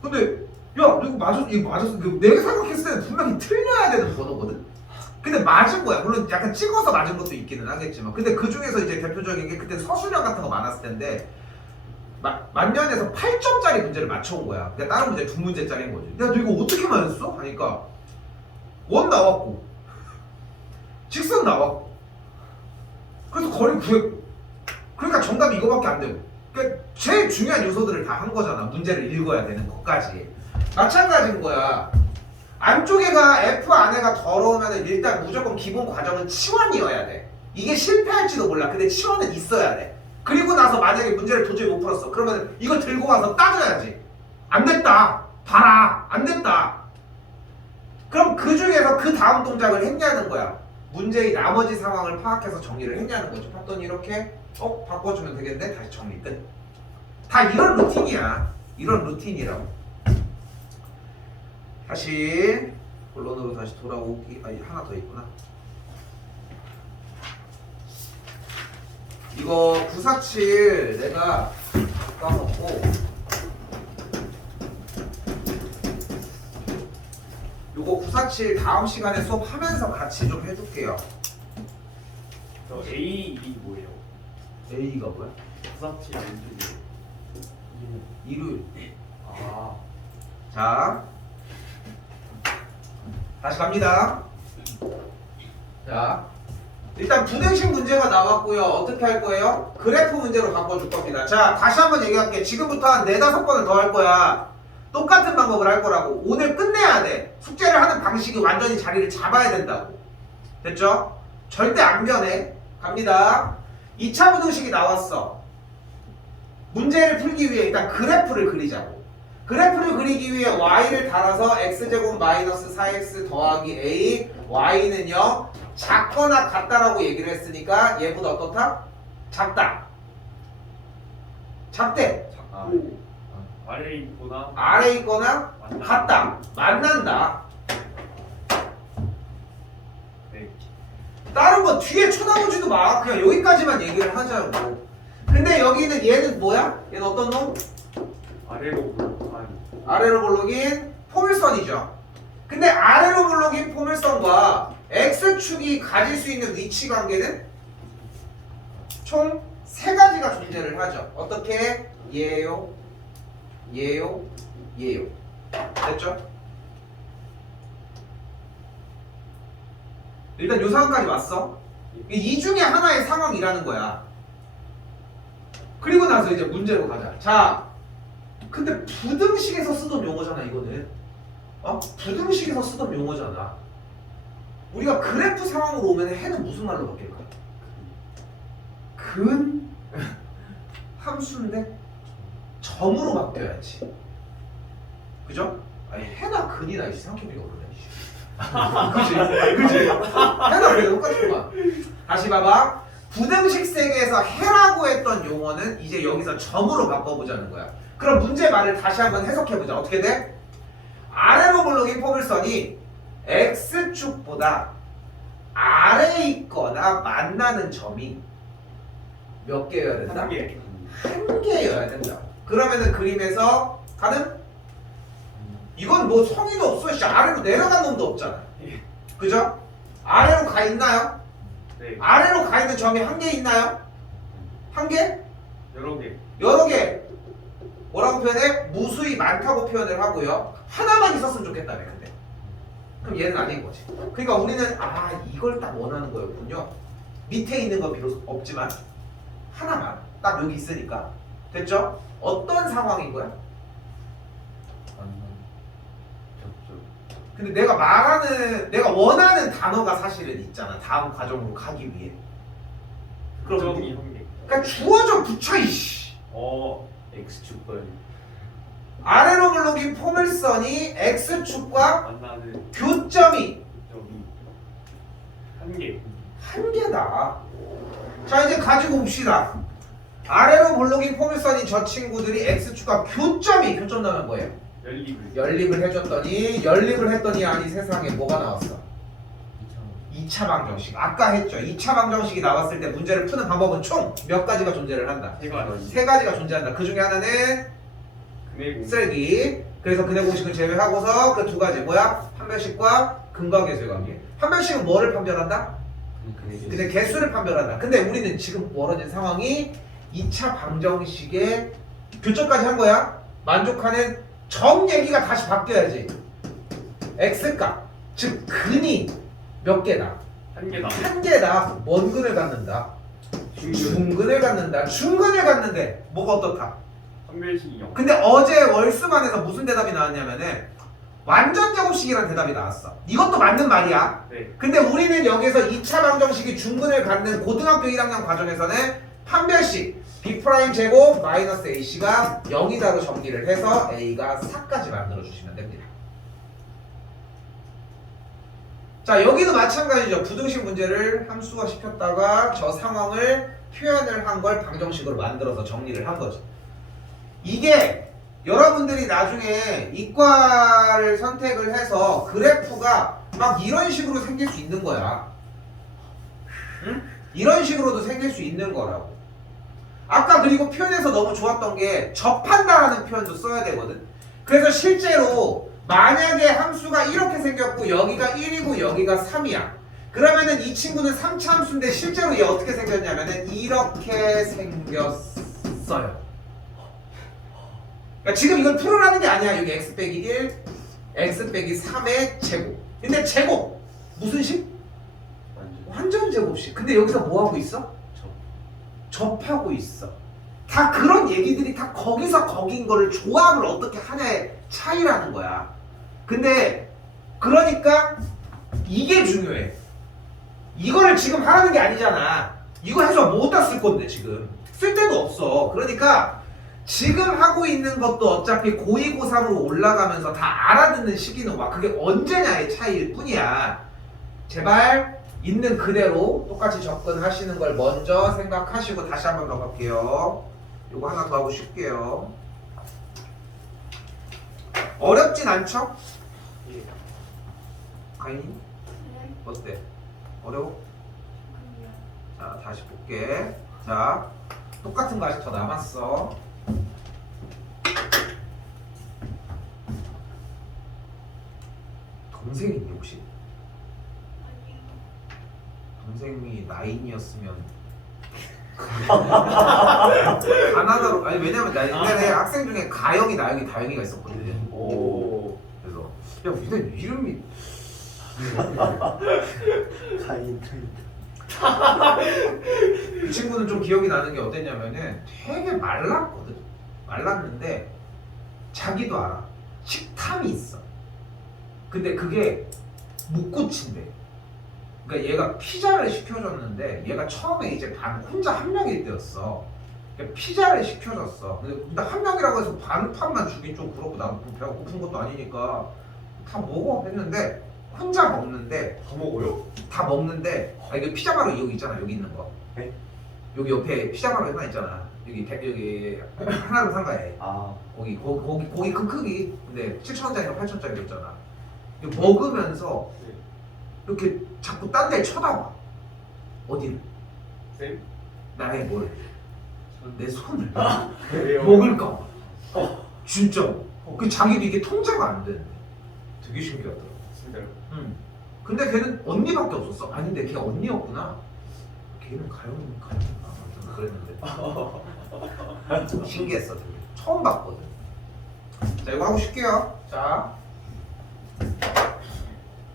근데 야, 이거 맞았어. 내가 생각했을 때는 분명히 틀려야 되는 번호거든. 근데 맞은 거야. 물론 약간 찍어서 맞은 것도 있기는 하겠지만. 근데 그 중에서 이제 대표적인 게 그때 서술형 같은 거 많았을 텐데 만년에서 8점짜리 문제를 맞춰온 거야. 그러니까 다른 문제 2문제짜리인 거지. 야, 너 이거 어떻게 맞았어? 하니까 원 나왔고 직선 나왔고 그래서 거리 구했고 그러니까 정답이 이거밖에 안 되고. 그러니까 제일 중요한 요소들을 다 한 거잖아. 문제를 읽어야 되는 것까지. 마찬가지인 거야. 안쪽에가 F 안에가 더러우면 일단 무조건 기본 과정은 치원이어야 돼. 이게 실패할지도 몰라. 근데 치원은 있어야 돼. 그리고 나서 만약에 문제를 도저히 못 풀었어. 그러면 이거 들고 와서 따져야지. 안 됐다. 봐라. 안 됐다. 그럼 그 중에서 그 다음 동작을 했냐는 거야. 문제의 나머지 상황을 파악해서 정리를 했냐는 거죠. 봤더니 이렇게 바꿔주면 되겠네. 다시 정리 끝. 다 이런 루틴이야. 이런 루틴이라고. 다시 본론으로 다시 돌아오기. 아니, 하나 더 있구나. 이거 947 내가 까먹고 요거 947 다음 시간에 수업하면서 같이 좀 해줄게요. 저 A2 뭐예요? A가 뭐야? 947 왼쪽이요. 일요일. 아, 자, 다시 갑니다. 자, 일단 분행식 문제가 나왔고요. 어떻게 할 거예요? 그래프 문제로 바꿔줄 겁니다. 자, 다시 한번 얘기할게. 지금부터 한 4-5번을 더 할 거야. 똑같은 방법을 할 거라고. 오늘 끝내야 돼. 숙제를 하는 방식이 완전히 자리를 잡아야 된다고. 됐죠? 절대 안 변해. 갑니다. 2차 분행식이 나왔어. 문제를 풀기 위해 일단 그래프를 그리자고. 그래프를 그리기 위해 y를 달아서 x제곱 마이너스 4x 더하기 a y는요 작거나 같다라고 얘기를 했으니까 얘보다 어떻다? 작다. 작대. 아래에 있거나 아래 있거나 만나. 같다. 만난다. 네. 다른 거 뒤에 쳐다보지도 마. 그냥 여기까지만 얘기를 하자고. 근데 여기는 얘는 뭐야? 얘는 어떤 놈? 아래로 아니. 아래로 볼록인 포물선이죠. 근데 아래로 볼록인 포물선과 x축이 가질 수 있는 위치 관계는 총 3가지가 존재를 하죠. 어떻게? 얘요, 얘요, 얘요. 됐죠? 일단 요 상황까지 왔어. 이 중에 하나의 상황이라는 거야. 그리고 나서 이제 문제로 가자. 자, 근데 부등식에서 쓰던 용어잖아 이거는. 부등식에서 쓰던 용어잖아. 우리가 그래프 상황으로 오면 해는 무슨 말로 바뀔까? 근 함수인데 점으로 바뀌어야지. 그죠? 아니 해나 근이나 생각해보기 어려워. 그치? 해나 근 똑같구만. 다시 봐봐. 부등식 세계에서 해라고 했던 용어는 이제 여기서 점으로 바꿔보자는 거야. 그럼 문제 말을 다시 한번 해석해보자. 어떻게 돼? 아래로 볼록인 포물선이 x축보다 아래에 있거나 만나는 점이 몇 개여야 된다? 한 개. 한 개여야 된다. 그러면은 그림에서 가는? 이건 뭐 성의도 없어. 씨, 아래로 내려간 놈도 없잖아. 예. 그죠? 아래로 가 있나요? 네. 아래로 가 있는 점이 한 개 있나요? 한 개? 여러 개. 여러 개. 뭐라고 표현해? 무수히 많다고 표현을 하고요. 하나만 있었으면 좋겠다며 근데. 그럼 얘는 아닌 거지. 그러니까 우리는 이걸 딱 원하는 거였군요. 밑에 있는 건 비록 없지만 하나만 딱 여기 있으니까 됐죠? 어떤 상황인 거야? 만남 접촉 근데 내가 원하는 단어가 사실은 있잖아. 다음 과정으로 가기 위해. 그럼 점이 한 개. 그러니까 주어져 붙여 이씨. X축과 아래로 물록인 포물선이 X축과 만나는 교점이 점이 한 개. 한 개다. 자 이제 가지고 봅시다. 아래로 물록인 포물선인 저 친구들이 X축과 교점 나면 뭐예요? 연립을. 연립을 했더니 아니 세상에 뭐가 나왔어? 2차 방정식. 아까 했죠. 2차 방정식이 나왔을 때 문제를 푸는 방법은 총 몇 가지가 존재를 한다. 세 가지. 세 가지가 존재한다. 그 중에 하나는 근해 공식. 쓰기. 그래서 근해 공식을 제외하고서 그 두 가지 뭐야? 판별식과 근거계수의 관계. 판별식은 뭐를 판별한다? 근데 개수를 판별한다. 근데 우리는 지금 벌어진 상황이 2차 방정식의 교점까지 한 거야. 만족하는 점 얘기가 다시 바뀌어야지. x값, 즉 근이 몇 개다? 한 개다. 한 개다. 뭔 근을 갖는다? 중근을 갖는다. 중근을 갖는데 뭐가 어떻다? 판별식이 0. 근데 어제 월수만에서 무슨 대답이 나왔냐면은 완전 제곱식이라는 대답이 나왔어. 이것도 맞는 말이야. 네. 근데 우리는 여기서 2차 방정식이 중근을 갖는 고등학교 1학년 과정에서는 판별식 B' 제곱 마이너스 AC가 0이다로 정리를 해서 A가 4까지 만들어 주시면 됩니다. 자 여기도 마찬가지죠. 부등식 문제를 함수화 시켰다가 저 상황을 표현을 한 걸 방정식으로 만들어서 정리를 한 거죠. 이게 여러분들이 나중에 이과를 선택을 해서 그래프가 막 이런 식으로 생길 수 있는 거야. 응? 이런 식으로도 생길 수 있는 거라고. 아까 그리고 표현에서 너무 좋았던 게 접한다라는 표현도 써야 되거든. 그래서 실제로 만약에 함수가 이렇게 생겼고 여기가 1이고 여기가 3이야. 그러면은 이 친구는 3차 함수인데 실제로 얘 어떻게 생겼냐면은 이렇게 생겼어요. 그러니까 지금 이걸 풀으라는 게 아니야. 여기 x 빼기 1, x 빼기 3의 제곱. 근데 제곱 무슨 식? 완전 제곱식. 근데 여기서 뭐 하고 있어? 접하고 있어. 다 그런 얘기들이 다 거기서 거긴 거를 조합을 어떻게 하냐의 차이라는 거야. 근데 그러니까 이게 중요해. 이거를 지금 하라는 게 아니잖아. 이거 해서 뭐다 쓸 건데 지금 쓸 데도 없어. 그러니까 지금 하고 있는 것도 어차피 고2, 고3으로 올라가면서 다 알아듣는 시기는 와. 그게 언제냐의 차이일 뿐이야. 제발 있는 그대로 똑같이 접근하시는 걸 먼저 생각하시고 다시 한번 더 갈게요. 요거 하나 더 하고 쉴게요. 어렵진 않죠? 예. 가인이? 네. 어때? 어려워? 그럼요. 자 다시 볼게. 자 똑같은 거 아직 더 남았어. 동생 있니 혹시? 아니요. 동생이 나인이었으면 가나다로 아니 왜냐면 나 옛날에 학생 중에 가영이, 나영이, 다영이가 있었거든. 오. 그래서 야 니네 이름이 카인 그 친구는 좀 기억이 나는 게 어땠냐면은 되게 말랐거든. 말랐는데 자기도 알아. 식탐이 있어. 근데 그게 못 고친대. 그러니까 얘가 피자를 시켜줬는데 얘가 처음에 이제 반 혼자 한 명일 때였어. 그러니까 피자를 시켜줬어. 근데 한 명이라고 해서 반판만 주긴 좀 그렇고 나도 배가 고픈 것도 아니니까 다 먹어 했는데 혼자 먹는데 다 먹어요? 다 먹는데 이게 피자마루 여기 있잖아. 여기 있는 거. 네? 여기 옆에 피자마루 하나 있잖아. 여기 하나로 상가에 아 고기 큰 크기. 근데 7,000원짜리가 8,000원짜리였잖아. 이거 먹으면서 네. 이렇게 자꾸 딴 데 쳐다봐. 어디를? 쌤? 나의 뭘? 내 손을 왜요? 먹을까 봐. 진짜. 그 자기도 이게 통제가 안 되는데. 되게 신기하더라. 진짜요? 응. 근데 걔는 언니밖에 없었어. 아닌데 걔 언니였구나. 걔는 가영인가? 아무튼 그랬는데. 신기했어. 되게. 처음 봤거든. 자, 이거 하고 쉴게요. 자,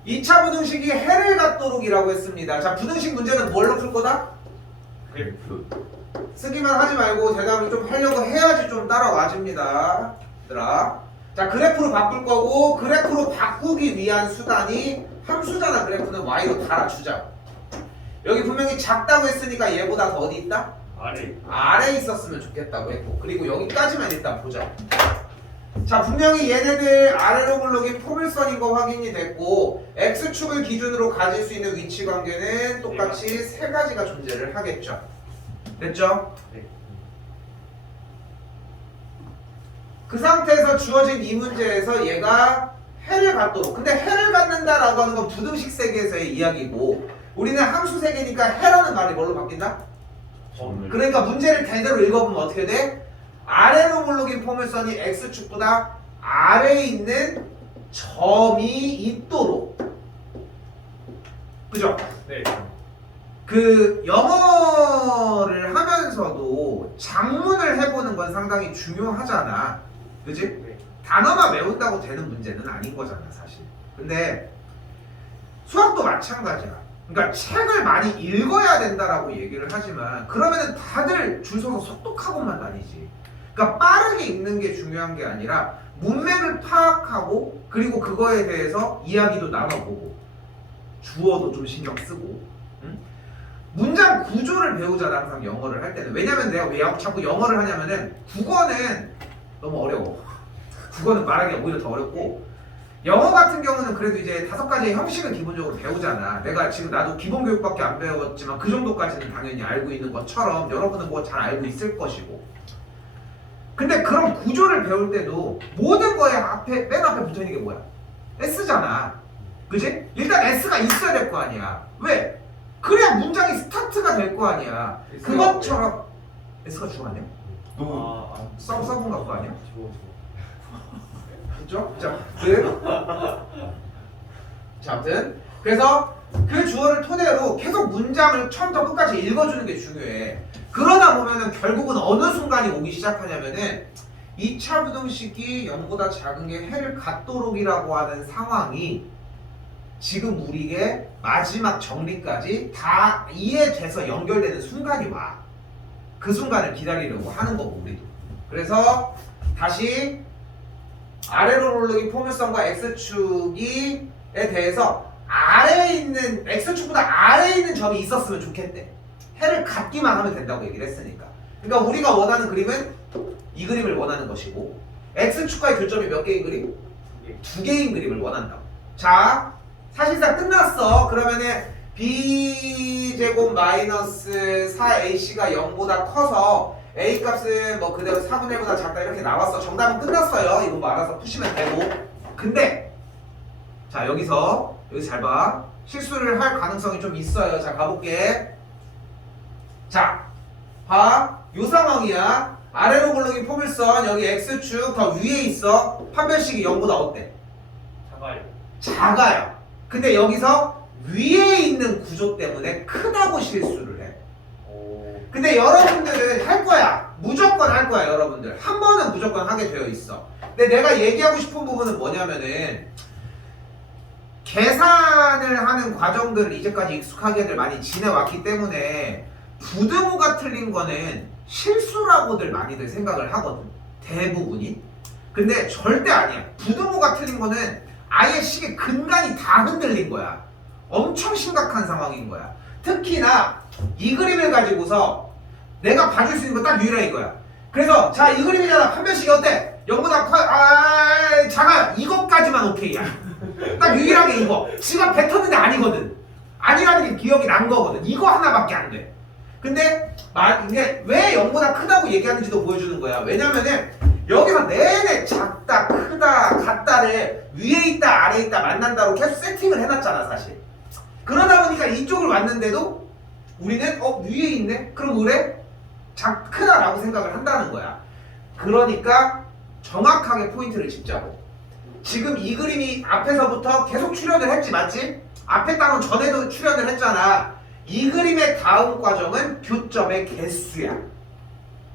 2차 부등식이 해를 갖도록이라고 했습니다. 자, 부등식 문제는 뭘로 풀 거다? 그래프. 쓰기만 하지 말고 대답을 좀 하려고 해야지 좀 따라와줍니다. 얘들아. 자, 그래프로 바꿀 거고, 그래프로 바꾸기 위한 수단이 함수잖아. 그래프는 y로 달아주자. 여기 분명히 작다고 했으니까 얘보다 더 어디 있다? 아래. 아래에 있었으면 좋겠다고 했고, 그리고 여기까지만 일단 보자. 자, 분명히 얘네들 아래로 굴러긴 포물선인 거 확인이 됐고, x축을 기준으로 가질 수 있는 위치 관계는 똑같이 세 가지가 존재를 하겠죠. 됐죠? 네. 그 상태에서 주어진 이 문제에서 얘가 해를 갖도록, 근데 해를 갖는다라고 하는 건 부등식 세계에서의 이야기고, 우리는 함수 세계니까 해라는 말이 뭘로 바뀐다? 점을. 그러니까 문제를 제대로 읽어보면 어떻게 돼? 아래로 물르긴 포물선이 x축보다 아래에 있는 점이 있도록, 그죠? 네. 그 영어를 하면서도 작문을 해보는 건 상당히 중요하잖아, 그지? 네. 단어만 외운다고 되는 문제는 아닌 거잖아, 사실. 근데 수학도 마찬가지야. 그러니까 책을 많이 읽어야 된다라고 얘기를 하지만, 그러면은 다들 줄 서서 속독하고만 다니지. 그러니까 빠르게 읽는 게 중요한 게 아니라 문맥을 파악하고, 그리고 그거에 대해서 이야기도 나눠보고, 주어도 좀 신경 쓰고, 응? 문장 구조를 배우잖아, 항상 영어를 할 때는. 왜냐면 내가 왜 자꾸 영어를 하냐면은 국어는 너무 어려워. 국어는 말하기가 오히려 더 어렵고, 영어 같은 경우는 그래도 이제 5가지의 형식을 기본적으로 배우잖아. 내가 지금 나도 기본 교육밖에 안 배웠지만 그 정도까지는 당연히 알고 있는 것처럼 여러분은 뭐 잘 알고 있을 것이고. 근데 그런 구조를 배울 때도 모든 거에 앞에, 맨 앞에 붙어 있는 게 뭐야? S잖아. 그지? 일단 S가 있어야 될 거 아니야. 왜? 그래야 문장이 스타트가 될 거 아니야. 그것처럼 S가 주어 아니야? 써본 거 아니야? 그죠? 자, 아무튼 그래서 그 주어를 토대로 계속 문장을 처음부터 끝까지 읽어주는 게 중요해. 그러다 보면은 결국은 어느 순간이 오기 시작하냐면은 2차 부등식이 0보다 작은 게 해를 갖도록이라고 하는 상황이 지금 우리의 마지막 정리까지 다 이해돼서 연결되는 순간이 와. 그 순간을 기다리려고 하는 거고, 우리도. 그래서 다시 아래로 오르기 포물선과 x축에 대해서 아래에 있는, x축보다 아래에 있는 점이 있었으면 좋겠대. 해를 갖기만 하면 된다고 얘기를 했으니까. 그러니까 우리가 원하는 그림은 이 그림을 원하는 것이고, x축과의 교점이 몇 개인 그림? 2개인 그림을 원한다고. 자, 사실상 끝났어. 그러면은 b제곱 마이너스 4ac가 0보다 커서 a 값은 뭐 그대로 4분의 1보다 작다 이렇게 나왔어. 정답은 끝났어요. 이거 뭐 알아서 푸시면 되고. 근데 자, 여기서 잘 봐. 실수를 할 가능성이 좀 있어요. 자, 가볼게. 자, 봐. 요 상황이야. 아래로 굴러긴 포물선, 여기 x축 더 위에 있어. 판별식이 0보다 어때? 작아요. 작아요. 근데 여기서 위에 있는 구조 때문에 크다고 실수를 해. 근데 여러분들은 할 거야. 무조건 할 거야, 여러분들. 한 번은 무조건 하게 되어 있어. 근데 내가 얘기하고 싶은 부분은 뭐냐면은, 계산을 하는 과정들을 이제까지 익숙하게들 많이 지내왔기 때문에 부등호가 틀린 거는 실수라고들 많이들 생각을 하거든. 대부분이. 근데 절대 아니야. 부등호가 틀린 거는 아예 식의 근간이 다 흔들린 거야. 엄청 심각한 상황인 거야. 특히나 이 그림을 가지고서 내가 봐줄 수 있는 거 딱 유일한 이거야. 그래서 자, 이 그림이잖아. 판별식이 어때? 0보다 커? 작아. 이것까지만 오케이야. 딱 유일하게 이거. 지가 뱉었는데 아니거든. 아니라는 게 기억이 난 거거든. 이거 하나밖에 안 돼. 근데 이게 왜 0보다 크다고 얘기하는지도 보여주는 거야. 왜냐면은 여기서 내내 작다, 크다, 같다를 위에 있다, 아래에 있다, 만난다로 계속 세팅을 해놨잖아, 사실. 그러다 보니까 이쪽을 왔는데도 우리는 위에 있네? 그럼 그래? 크다라고 생각을 한다는 거야. 그러니까 정확하게 포인트를 짚자고. 지금 이 그림이 앞에서부터 계속 출연을 했지, 맞지? 앞에 땅은 전에도 출연을 했잖아. 이 그림의 다음 과정은 교점의 개수야.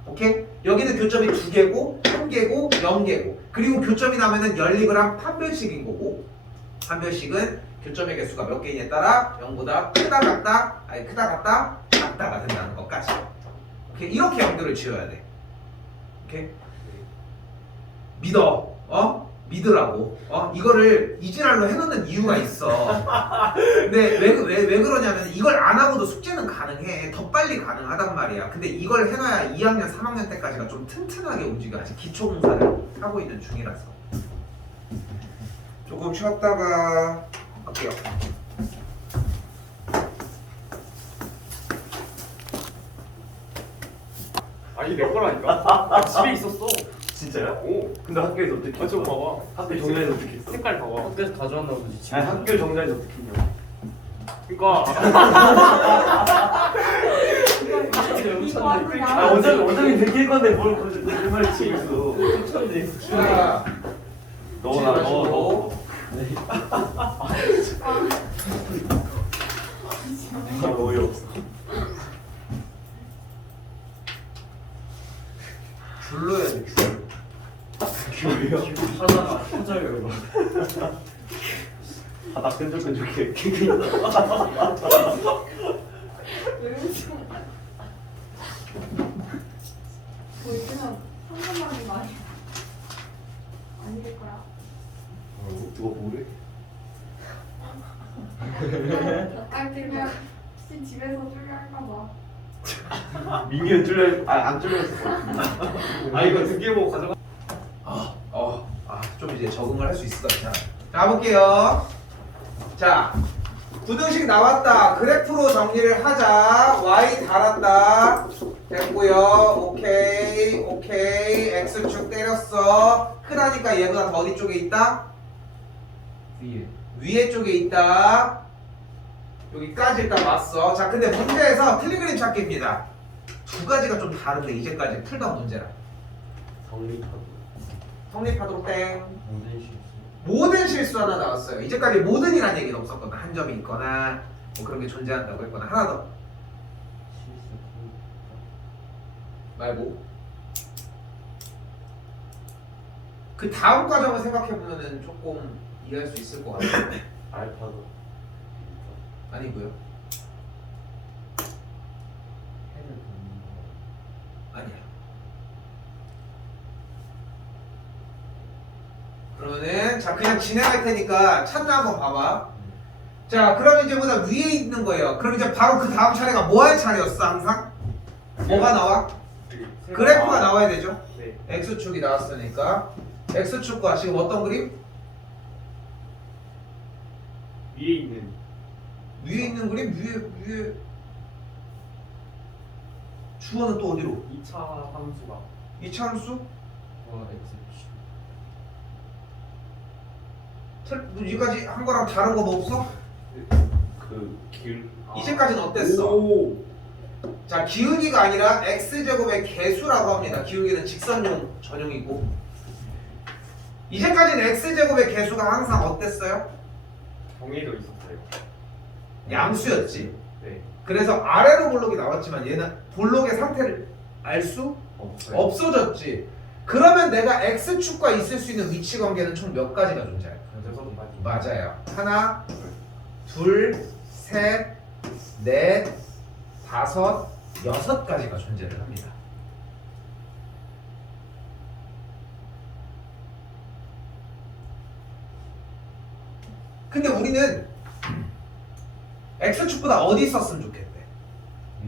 오케이? 여기는 교점이 2개고 1개고 0개고 그리고 교점이 나면은 연립을 판별식인 거고 판별식은 교점의 개수가 몇 개냐에 따라 0보다 크다 같다 아니 크다 같다 작다가 된다는 것까지 오케이? 이렇게 연결을 지어야 돼 오케이? 믿어 믿으라고 이거를 이지랄로 해놓는 이유가 있어 근데 왜 그러냐면 이걸 안 하고도 숙제는 가능해 더 빨리 가능하단 말이야 근데 이걸 해놔야 2학년 3학년 때까지가 좀 튼튼하게 움직여 아직 기초공사를 하고 있는 중이라서 조금 쉬었다가 할게요 아니 내 거라니까. 나 집에 있었어. 진짜요? 오. 근데 학교에서 어떻게 아, 저 봐봐. 학교 정리해서 어떻게 했어? 색깔 봐봐. 학교에서 가져왔나 보지. 아니 학교 정리해서 어떻게 했냐고 그러니까 아 원장님 되게 건데 뭘 거짓말 치고 있어 자 넣어 어이없어 줄로 해야 돼 교회요? 하다가 터져요 이거. 바닥 끈적끈적해 보이면 한번만이 많이 아닐 거야. 누가 뭐래? 가까이 들면 혹시 집에서 쫄려할까 봐. 민기는 안 뚫려있어 아 이거 2개 보고 가져가. 좀 이제 적응을 할 수 있을 것 같아. 가볼게요. 자, 부등식 나왔다. 그래프로 정리를 하자. y 달았다. 됐고요. 오케이. x축 때렸어. 크다니까 얘보다 더 어디 쪽에 있다? 위에 쪽에 있다. 여기까지 일단 왔어. 자, 근데 문제에서 틀린 그림 찾기입니다. 두 가지가 좀 다른데 이제까지 풀던 문제라. 성립하도록 땡. 모든 실수 하나 나왔어요. 이제까지 모든이란 얘기는 없었거든. 한 점이 있거나 뭐 그런 게 존재한다고 했거나 하나 더 말고 그 다음 과정을 생각해 보면은 조금 이해할 수 있을 것 같아요. 알파도 아니고요. 아니야. 그러면은 자 그냥 진행할 테니까 찾나 한번 봐봐. 자 그럼 이제 보다 위에 있는 거예요. 그럼 이제 바로 그 다음 차례가 뭐 할 차례였어 항상? 뭐가 나와? 그래프가 나와야 되죠. 네. x축이 나왔으니까 x축과 지금 어떤 그림? 위에 있는 위에 있는 그림? 위에 주어는 또 어디로? 2차 함수가 이차함수? 와 X. 여기까지 한 거랑 다른 거 뭐 없어? 그 길 이제까지는 어땠어? 오. 자 기울기가 아니라 x제곱의 개수라고 합니다. 기울기는 직선용 전용이고 이제까지는 x제곱의 개수가 항상 어땠어요? 정해져 있었어요. 양수였지. 네. 그래서 아래로 볼록이 나왔지만 얘는 볼록의 상태를 알 수 없어요. 없어졌지. 그러면 내가 x축과 있을 수 있는 위치 관계는 총 몇 가지가 존재할까? 여섯 가지. 맞아요. 하나, 둘, 셋, 넷, 다섯, 6가지가 존재를 합니다. 근데 우리는 x축보다 어디 있었으면 좋겠대?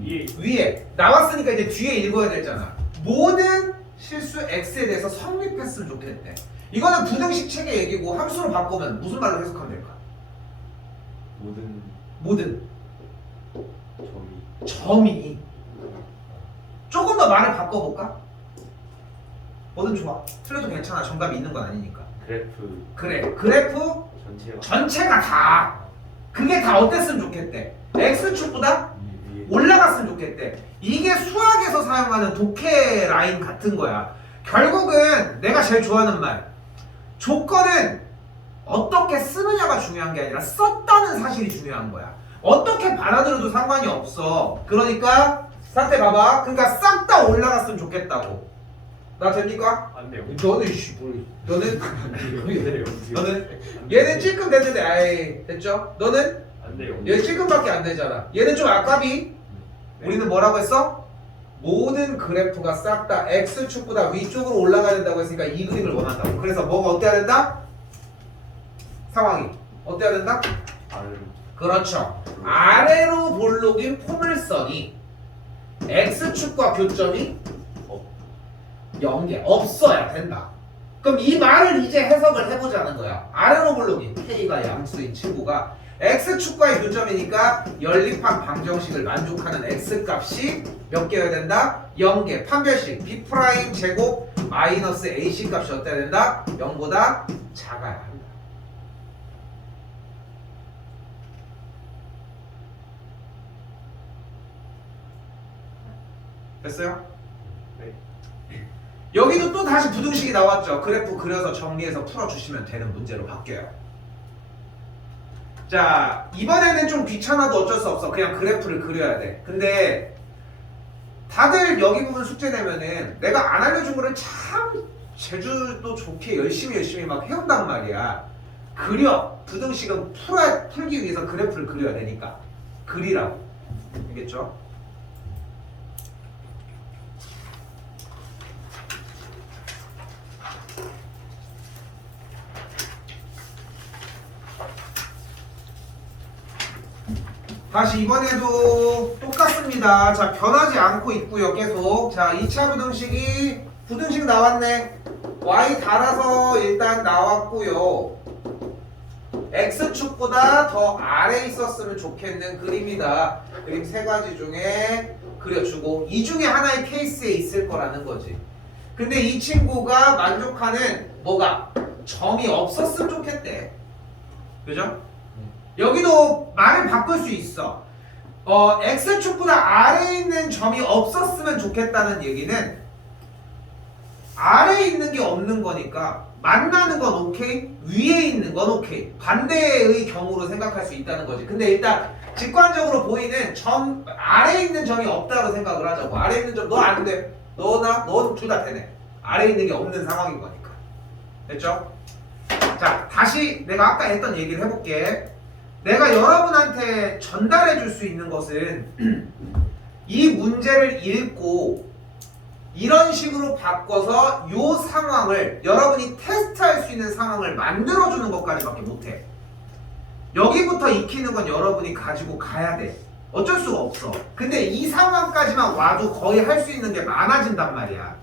위에 위에 나왔으니까 이제 뒤에 읽어야 되잖아. 모든 실수 x에 대해서 성립했으면 좋겠대. 이거는 부등식 책의 얘기고 함수로 바꾸면 무슨 말로 해석하면 될까? 모든 점이 조금 더 말을 바꿔볼까? 뭐든 좋아. 틀려도 괜찮아. 정답이 있는 건 아니니까. 그래프 그래. 그래프 전체가 전체가 다 그게 다 어땠으면 좋겠대. x축보다 위에 올라갔으면 좋겠대. 이게 수학에서 사용하는 독해 라인 같은 거야. 결국은 내가 제일 좋아하는 말. 조건은 어떻게 쓰느냐가 중요한 게 아니라 썼다는 사실이 중요한 거야. 어떻게 받아들여도 상관이 없어. 그러니까 상태 봐봐. 그러니까 싹 다 올라갔으면 좋겠다고. 나 됩니까? 안 돼요. 너는 이씨 뭘? 너는 안 돼요. 너는 얘는 찔끔 됐는데 아이 됐죠? 너는 안 돼요. 얘 찔끔밖에 안 되잖아. 얘는 좀 아까비. 우리는 뭐라고 했어? 모든 그래프가 싹 다 x축보다 위쪽으로 올라가야 된다고 했으니까 이 그림을 원한다고. 그래서 뭐가 어때야 된다? 상황이 어때야 된다? 아래로. 그렇죠. 아래로 볼록인 포물선이 x축과 교점이 연계 없어야 된다. 그럼 이 말을 이제 해석을 해보자는 거야. 아래로 볼록인 k가 양수인 친구가 x축과의 교점이니까 연립한 방정식을 만족하는 x값이 몇 개여야 된다? 0개. 판별식 b' 제곱 마이너스 ac 값이 어때야 된다? 0보다 작아야 한다. 됐어요? 네. 여기도 또 다시 부등식이 나왔죠. 그래프 그려서 정리해서 풀어주시면 되는 문제로 바뀌어요. 자, 이번에는 좀 귀찮아도 어쩔 수 없어. 그냥 그래프를 그려야 돼. 근데 다들 여기 부분 숙제 내면은 내가 안 알려준 거를 참 제주도 좋게 열심히 막 해온단 말이야. 그려. 부등식은 풀기 위해서 그래프를 그려야 되니까. 그리라고. 알겠죠? 다시 이번에도 똑같습니다. 자, 변하지 않고 있고요. 계속. 자, 2차 부등식 나왔네. y 달아서 일단 나왔고요. x축보다 더 아래에 있었으면 좋겠는 그림이다. 그림 세 가지 중에 그려주고 이 중에 하나의 케이스에 있을 거라는 거지. 근데 이 친구가 만족하는 뭐가? 점이 없었으면 좋겠대. 그죠? 여기도 말을 바꿀 수 있어. x축보다 아래에 있는 점이 없었으면 좋겠다는 얘기는 아래에 있는 게 없는 거니까 만나는 건 오케이, 위에 있는 건 오케이. 반대의 경우로 생각할 수 있다는 거지. 근데 일단 직관적으로 보이는 점 아래에 있는 점이 없다고 생각을 하자고. 아래에 있는 점 너 안 돼. 너나 넌 둘 다 되네. 아래에 있는 게 없는 상황인 거니까. 됐죠? 자, 다시 내가 아까 했던 얘기를 해볼게. 내가 여러분한테 전달해 줄 수 있는 것은 이 문제를 읽고 이런 식으로 바꿔서 이 상황을 여러분이 테스트할 수 있는 상황을 만들어주는 것까지밖에 못해. 여기부터 익히는 건 여러분이 가지고 가야 돼. 어쩔 수가 없어. 근데 이 상황까지만 와도 거의 할 수 있는 게 많아진단 말이야.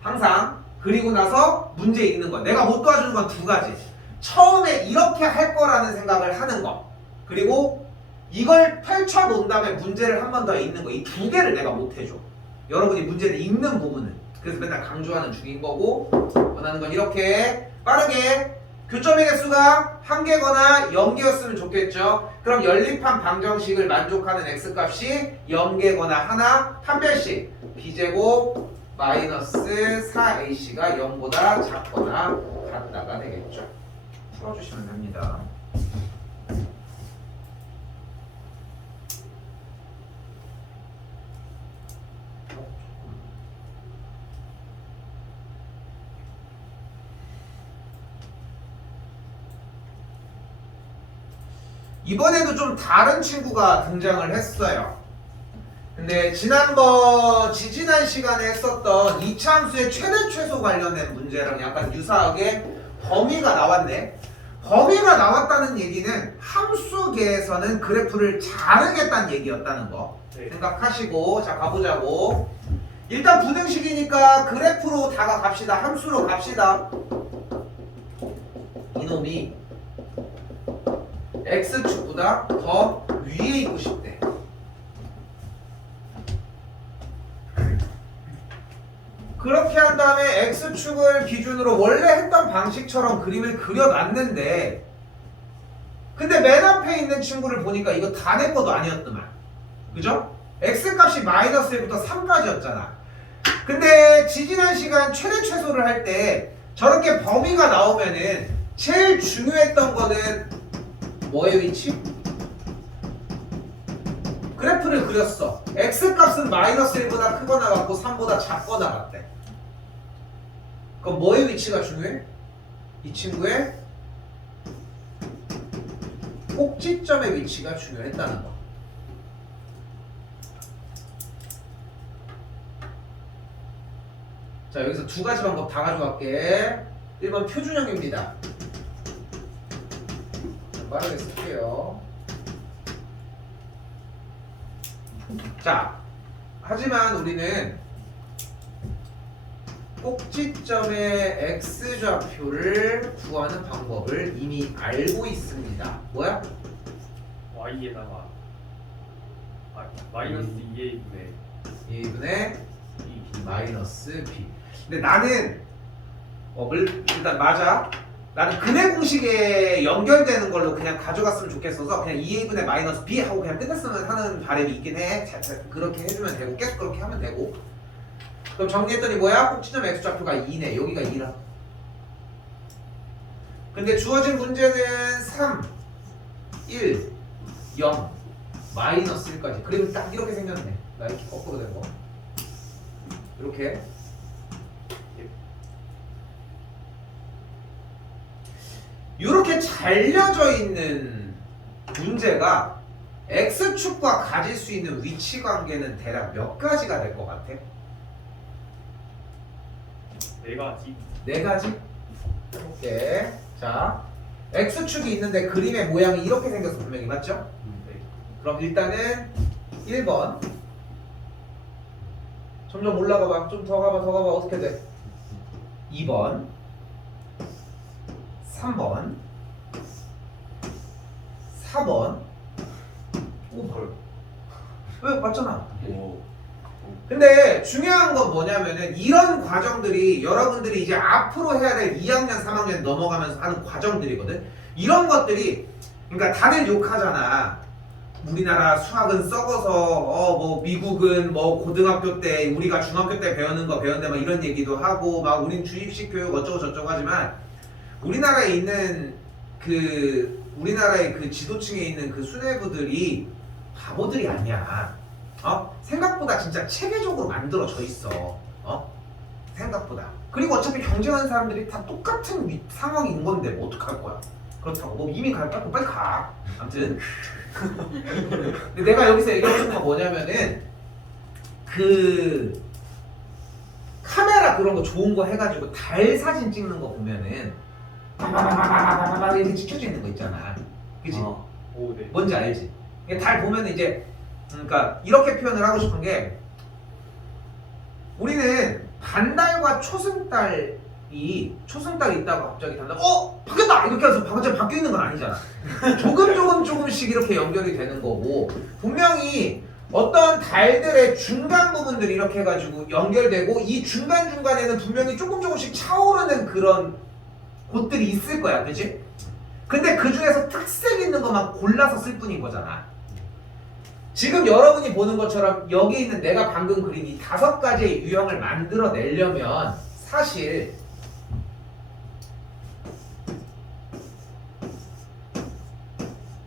항상. 그리고 나서 문제 읽는 거. 내가 못 도와주는 건 두 가지. 처음에 이렇게 할 거라는 생각을 하는 거. 그리고 이걸 펼쳐 놓은 다음에 문제를 한 번 더 읽는 거. 이 두 개를 내가 못 해줘. 여러분이 문제를 읽는 부분은. 그래서 맨날 강조하는 중인 거고, 원하는 건 이렇게 빠르게 교점의 개수가 1개거나 0개였으면 좋겠죠. 그럼 연립한 방정식을 만족하는 x값이 0개거나 하나, 판별식 b제곱 마이너스 4ac가 0보다 작거나 같다가 되겠죠. 풀어주시면 됩니다. 이번에도 좀 다른 친구가 등장을 했어요. 근데 지난 시간에 했었던 이차함수의 최대 최소 관련된 문제랑 약간 유사하게 범위가 나왔네. 범위가 나왔다는 얘기는 함수계에서는 그래프를 자르겠다는 얘기였다는 거 생각하시고, 자 가보자고. 일단 부등식이니까 그래프로 다가갑시다. 함수로 갑시다. 이놈이 x축보다 더 위에 있고 싶대. 그렇게 한 다음에 x축을 기준으로 원래 했던 방식처럼 그림을 그려놨는데, 근데 맨 앞에 있는 친구를 보니까 이거 다 내 것도 아니었더만. 그죠? x값이 마이너스 1부터 3까지였잖아. 근데 지지난 시간 최대 최소를 할 때 저렇게 범위가 나오면은 제일 중요했던 거는 뭐의 위치? 그래프를 그렸어. x값은 마이너스 1보다 크거나 같고 3보다 작거나 같대. 그럼 뭐의 위치가 중요해? 이 친구의 꼭지점의 위치가 중요했다는 거. 자, 여기서 두 가지 방법 다 가져갈게. 1번 표준형입니다. 빠르게 쓸게요. 자, 하지만 우리는 꼭지점의 x좌표를 구하는 방법을 이미 알고 있습니다. 뭐야? y에다가 마이너스 2a분의 2분의 마이너스 b. 근데 나는 일단 맞아. 나는 근해 공식에 연결되는 걸로 그냥 가져갔으면 좋겠어서 그냥 2a분의 마이너스 b 하고 그냥 끝냈으면 하는 바람이 있긴 해. 그렇게 해주면 되고 계속 그렇게 하면 되고. 그럼 정리했더니 뭐야? 꼭지점 x좌표가 2네. 여기가 2라. 근데 주어진 문제는 3, 1, 0, 마이너스 1까지. 그리고 딱 이렇게 생겼네. 나 이렇게 거꾸로 된 거. 이렇게. 이렇게 잘려져 있는 문제가 x축과 가질 수 있는 위치 관계는 대략 몇 가지가 될 것 같아? 4가지. 4가지? 해볼게. 자, x축이 있는데 그림의 모양이 이렇게 생겼어. 분명히 맞죠? 네. 그럼 일단은 1번 점점 올라가봐. 좀 더 가봐. 어떻게 돼? 2번 3번 4번 5번 왜? 맞잖아. 오. 근데 중요한 건 뭐냐면은 이런 과정들이 여러분들이 이제 앞으로 해야 될 2학년 3학년 넘어가면서 하는 과정들이거든. 이런 것들이 그러니까 다들 욕하잖아. 우리나라 수학은 썩어서 뭐 미국은 뭐 고등학교 때 우리가 중학교 때 배우는 거 배웠는데 막 이런 얘기도 하고 막 우린 주입식 교육 어쩌고 저쩌고 하지만 우리나라에 있는 우리나라의 그 지도층에 있는 그 수뇌부들이 바보들이 아니야. 생각보다 진짜 체계적으로 만들어져 있어. 생각보다. 그리고 어차피 경쟁하는 사람들이 다 똑같은 상황인 건데 뭐 어떡할 거야. 그렇다고 뭐 이미 갈 거야? 그럼 빨리 가. 아무튼 근데 내가 여기서 얘기하고 싶은 건 뭐냐면은 그 카메라 그런 거 좋은 거 해가지고 달 사진 찍는 거 보면은 바바바바바바바 이렇게 찍혀져 있는 거 있잖아. 그치? 오, 네. 뭔지 알지? 달 보면 이제 그러니까 이렇게 표현을 하고 싶은 게 우리는 반달과 초승달이 있다가 갑자기 단달 바뀌었다 이렇게 해서 갑자기 바뀌어 있는 건 아니잖아. 조금씩 이렇게 연결이 되는 거고 분명히 어떤 달들의 중간 부분들이 이렇게 해가지고 연결되고 이 중간중간에는 분명히 조금씩 차오르는 그런 곳들이 있을 거야. 그치? 근데 그 중에서 특색 있는 것만 골라서 쓸 뿐인 거잖아. 지금 여러분이 보는 것처럼 여기 있는 내가 방금 그린 이 5가지의 유형을 만들어내려면 사실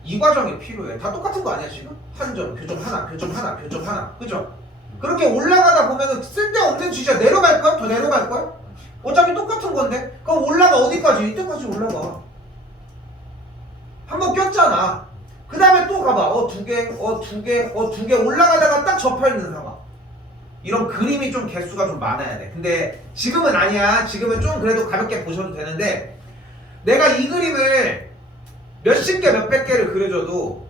이 과정이 필요해. 다 똑같은 거 아니야 지금? 한 점, 교점 하나, 교점 하나, 교점 하나. 그죠? 그렇게 올라가다 보면은 쓸데없는 진짜 내려갈 거야? 더 내려갈 거야? 어차피 똑같은 건데? 그럼 올라가 어디까지? 이때까지 올라가. 한번 꼈잖아. 그 다음에 또 가봐. 두 개 올라가다가 딱 접혀있는 상황. 이런 그림이 좀 개수가 좀 많아야 돼. 근데 지금은 아니야. 지금은 좀 그래도 가볍게 보셔도 되는데 내가 이 그림을 몇십 개, 몇백 개를 그려줘도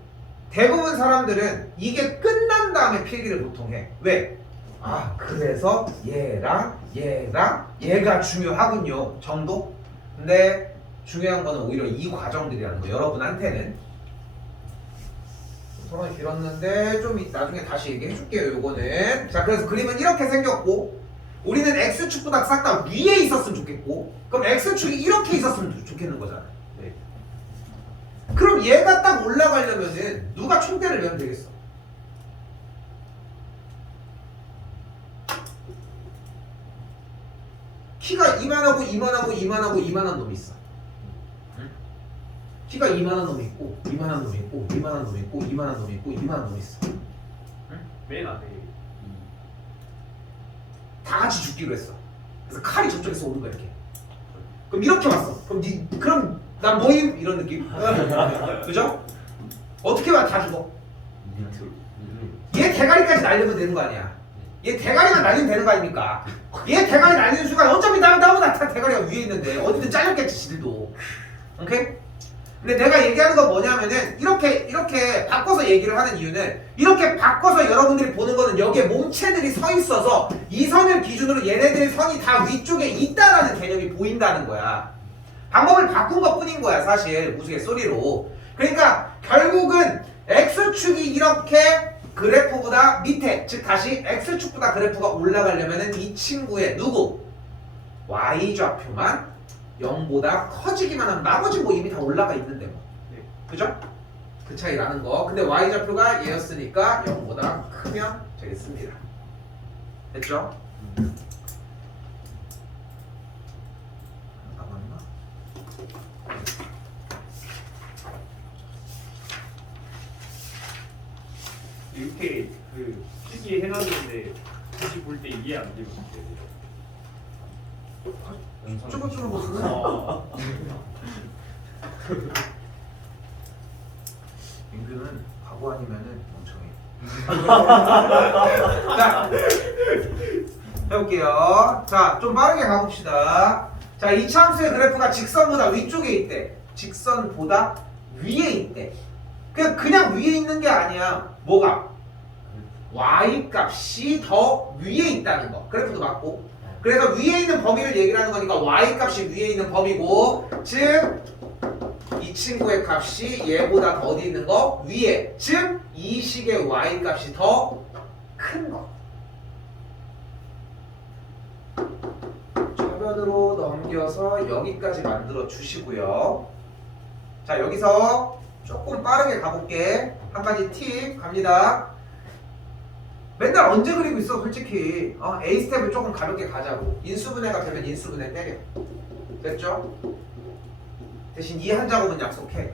대부분 사람들은 이게 끝난 다음에 필기를 보통 해. 왜? 그래서 얘랑 얘가 중요하군요 정도? 근데 중요한 거는 오히려 이 과정들이라는 거. 여러분한테는 토론이 길었는데 좀 나중에 다시 얘기해 줄게요. 요거는 자, 그래서 그림은 이렇게 생겼고 우리는 X축보다 싹 다 위에 있었으면 좋겠고 그럼 X축이 이렇게 있었으면 좋겠는 거잖아. 네. 그럼 얘가 딱 올라가려면은 누가 총대를 메면 되겠어? 키가 이만한 놈이 있어. 키가 이만한 놈이 있고 이만한 놈이 있고 이만한 놈이 있고 이만한 놈이 있고 이만한 놈이 있어. 맨 안에 다 같이 죽기로 했어. 그래서 칼이 저쪽에서 오는 거야 이렇게. 그럼 이렇게 왔어. 그럼 난 뭐임? 이런 느낌. 그죠? 어떻게 봐? 다 죽어. 얘 대가리까지 날리면 되는 거 아니야. 얘 대가리만 날리면 되는 거 아닙니까? 얘 대가리 날리는 순간 어차피 나보다 다 대가리가 위에 있는데 어디든 잘렸겠지 지들도. 오케이? 근데 내가 얘기하는 건 뭐냐면은 이렇게 바꿔서 얘기를 하는 이유는 이렇게 바꿔서 여러분들이 보는 거는 여기에 몸체들이 서 있어서 이 선을 기준으로 얘네들 선이 다 위쪽에 있다라는 개념이 보인다는 거야. 방법을 바꾼 것 뿐인 거야 사실 우스갯소리로. 그러니까 결국은 X축이 이렇게 그래프보다 밑에 즉 다시 X축보다 그래프가 올라가려면은 이 친구의 누구? Y좌표만 0보다 커지기만 하면 나머지 뭐 이미 다 올라가 있는데 뭐. 네. 그죠? 그 차이라는 거. 근데 Y좌표가 얘였으니까 0보다 크면 되겠습니다. 됐죠? 남았나? 이렇게 그 실기 해놨는데 다시 볼 때 이해 안 되면 어떡해요? 쭈글쭈글 보시네. 민규는 과거 아니면은 멍청해. 자, 해볼게요. 자, 좀 빠르게 가봅시다. 자, 이차함수의 그래프가 직선보다 위쪽에 있대. 직선보다 위에 있대. 그냥 위에 있는 게 아니야. 뭐가? y 값이 더 위에 있다는 거. 그래프도 맞고. 그래서 위에 있는 범위를 얘기를 하는 거니까 y 값이 위에 있는 범위고, 즉 이 친구의 값이 얘보다 더 어디 있는 거? 위에. 즉 이 식의 y 값이 더 큰 거. 저변으로 넘겨서 여기까지 만들어 주시고요. 자, 여기서 조금 빠르게 가볼게. 한 가지 팁 갑니다. 맨날 언제 그리고 있어 솔직히. A 스텝을 조금 가볍게 가자고. 인수분해가 되면 인수분해 때려. 됐죠? 대신 이 한 작업은 약속해.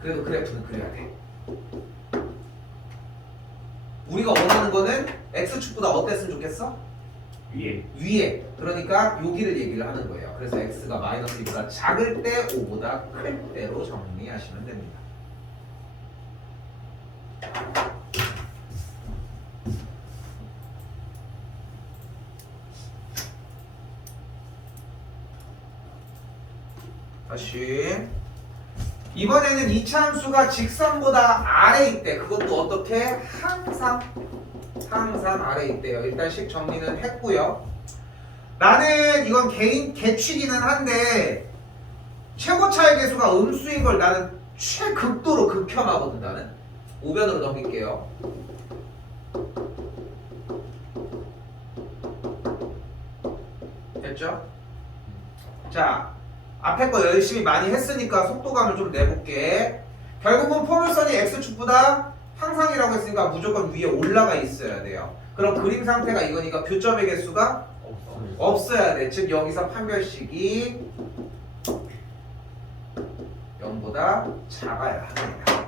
그래도 그래프는 그려야 돼. 우리가 원하는 거는 X축보다 어땠으면 좋겠어? 위에 위에. 그러니까 여기를 얘기를 하는 거예요. 그래서 X가 마이너스 2보다 작을 때 5보다 클 때로 정리하시면 됩니다. 다시 이번에는 이차함수가 직선보다 아래 있대. 그것도 어떻게? 항상 아래 있대요. 일단 식 정리는 했고요. 나는 이건 개취기는 한데 최고차의 계수가 음수인 걸 나는 최극도로 극혐하거든. 나는 5변으로 넘길게요. 됐죠? 자, 앞에 거 열심히 많이 했으니까 속도감을 좀 내볼게. 결국은 포물선이 X축보다 항상이라고 했으니까 무조건 위에 올라가 있어야 돼요. 그럼 그림 상태가 이거니까 교점의 개수가 없어야 돼. 즉 여기서 판별식이 0보다 작아야 합니다.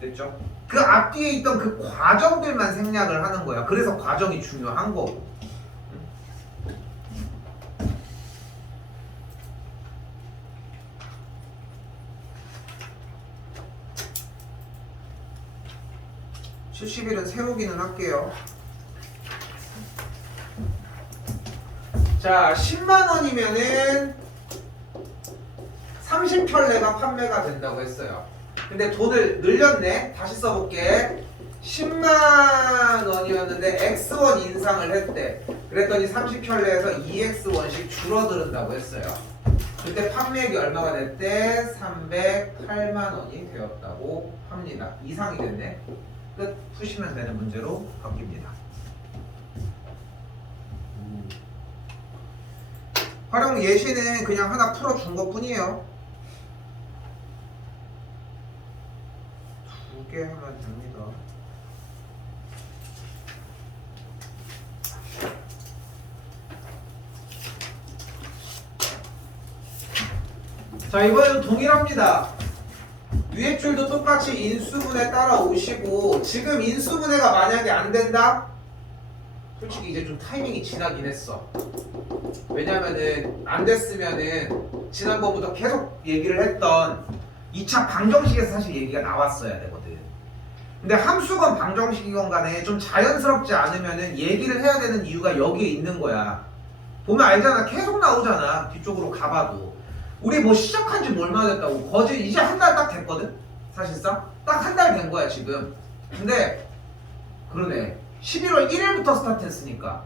됐죠? 그 앞뒤에 있던 그 과정들만 생략을 하는 거야. 그래서 과정이 중요한 거고. 70일은 세우기는 할게요. 자, 10만 원이면은 30편례가 판매가 된다고 했어요. 근데 돈을 늘렸네. 다시 써볼게. 10만 원이었는데 X1 인상을 했대. 그랬더니 30편례에서 2X1씩 줄어든다고 했어요. 그때 판매액이 얼마가 됐대? 308만 원이 되었다고 합니다. 이상이 됐네. 끝. 푸시면 되는 문제로 바뀝니다. 활용 예시는 그냥 하나 풀어준 것 뿐이에요. 2개 하면 됩니다. 자, 이번에도 동일합니다. 위에 줄도 똑같이 인수분해 따라오시고 지금 인수분해가 만약에 안 된다? 솔직히 이제 좀 타이밍이 지나긴 했어. 왜냐면은 안 됐으면은 지난번부터 계속 얘기를 했던 2차 방정식에서 사실 얘기가 나왔어야 되거든. 근데 함수건 방정식이건 간에 좀 자연스럽지 않으면은 얘기를 해야 되는 이유가 여기에 있는 거야. 보면 알잖아. 계속 나오잖아. 뒤쪽으로 가봐도. 우리 뭐 시작한 지 뭐 얼마나 됐다고. 거의 이제 한 달 딱 됐거든? 사실상. 딱 한 달 된 거야, 지금. 근데, 그러네. 11월 1일부터 스타트 했으니까.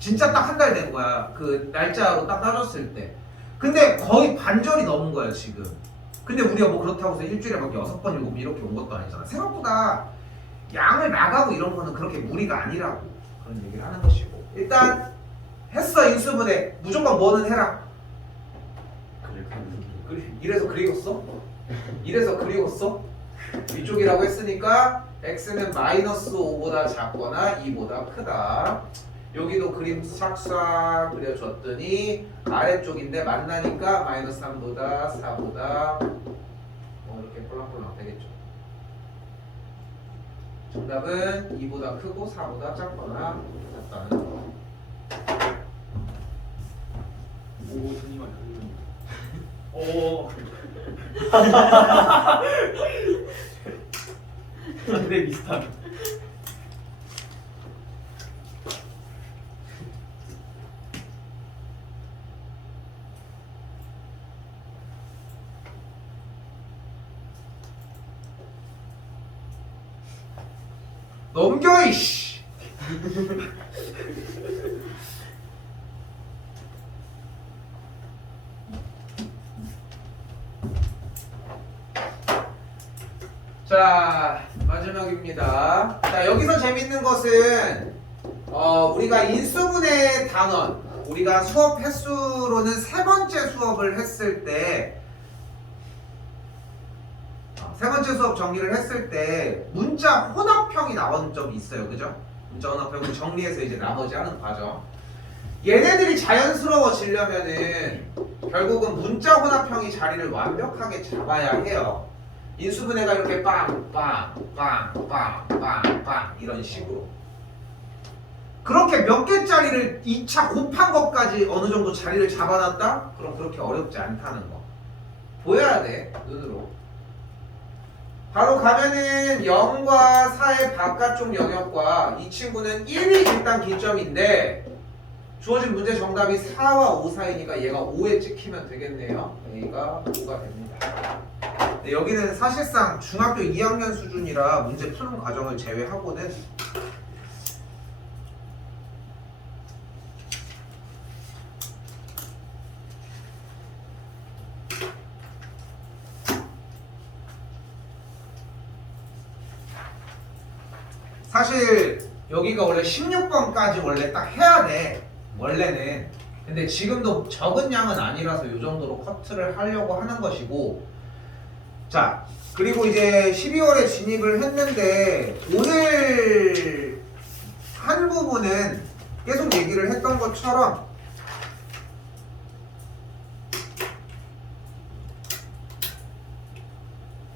진짜 딱 한 달 된 거야. 그 날짜로 딱 따졌을 때. 근데 거의 반절이 넘은 거야, 지금. 근데 우리가 뭐 그렇다고 해서 일주일에 막 6번, 7번 이렇게 온 것도 아니잖아. 생각보다 양을 나가고 이런 거는 그렇게 무리가 아니라고. 그런 얘기를 하는 것이고. 일단, 했어, 인수분해. 무조건 뭐는 해라. 이래서 그리웠어? 이래서 그리웠어? 위쪽이라고 했으니까 x는 마이너스 5보다 작거나 2보다 크다. 여기도 그림 싹싹 그려줬더니 아래쪽인데 만나니까 마이너스 3보다 4보다 이렇게 폴랑폴랑 되겠죠. 정답은 2보다 크고 4보다 작거나 같다는 거. 오, 잠시만요. 오. 상대 비슷한. 넘겨 이씨. 자, 마지막입니다. 자, 여기서 재밌는 것은 우리가 인수분해 단원, 우리가 수업 횟수로는 세 번째 수업을 했을 때 세 번째 수업 정리를 했을 때 문자 혼합형이 나온 적이 있어요. 그죠? 문자 혼합형을 정리해서 이제 나머지 하는 과정. 얘네들이 자연스러워지려면은 결국은 문자 혼합형이 자리를 완벽하게 잡아야 해요. 인수분해가 이렇게 빵 이런 식으로. 그렇게 몇 개짜리를 2차 곱한 것까지 어느 정도 자리를 잡아놨다? 그럼 그렇게 어렵지 않다는 거. 보여야 돼, 눈으로. 바로 가면은 0과 4의 바깥쪽 영역과 이 친구는 1이 일단 기점인데 주어진 문제 정답이 4와 5 사이니까 얘가 5에 찍히면 되겠네요. A가 5가 됩니다. 네, 여기는 사실상 중학교 2학년 수준이라 문제 푸는 과정을 제외하고는 사실 여기가 원래 16번까지 원래 딱 해야 돼. 원래는. 근데 지금도 적은 양은 아니라서 이 정도로 커트를 하려고 하는 것이고. 자, 그리고 이제 12월에 진입을 했는데 오늘 한 부분은 계속 얘기를 했던 것처럼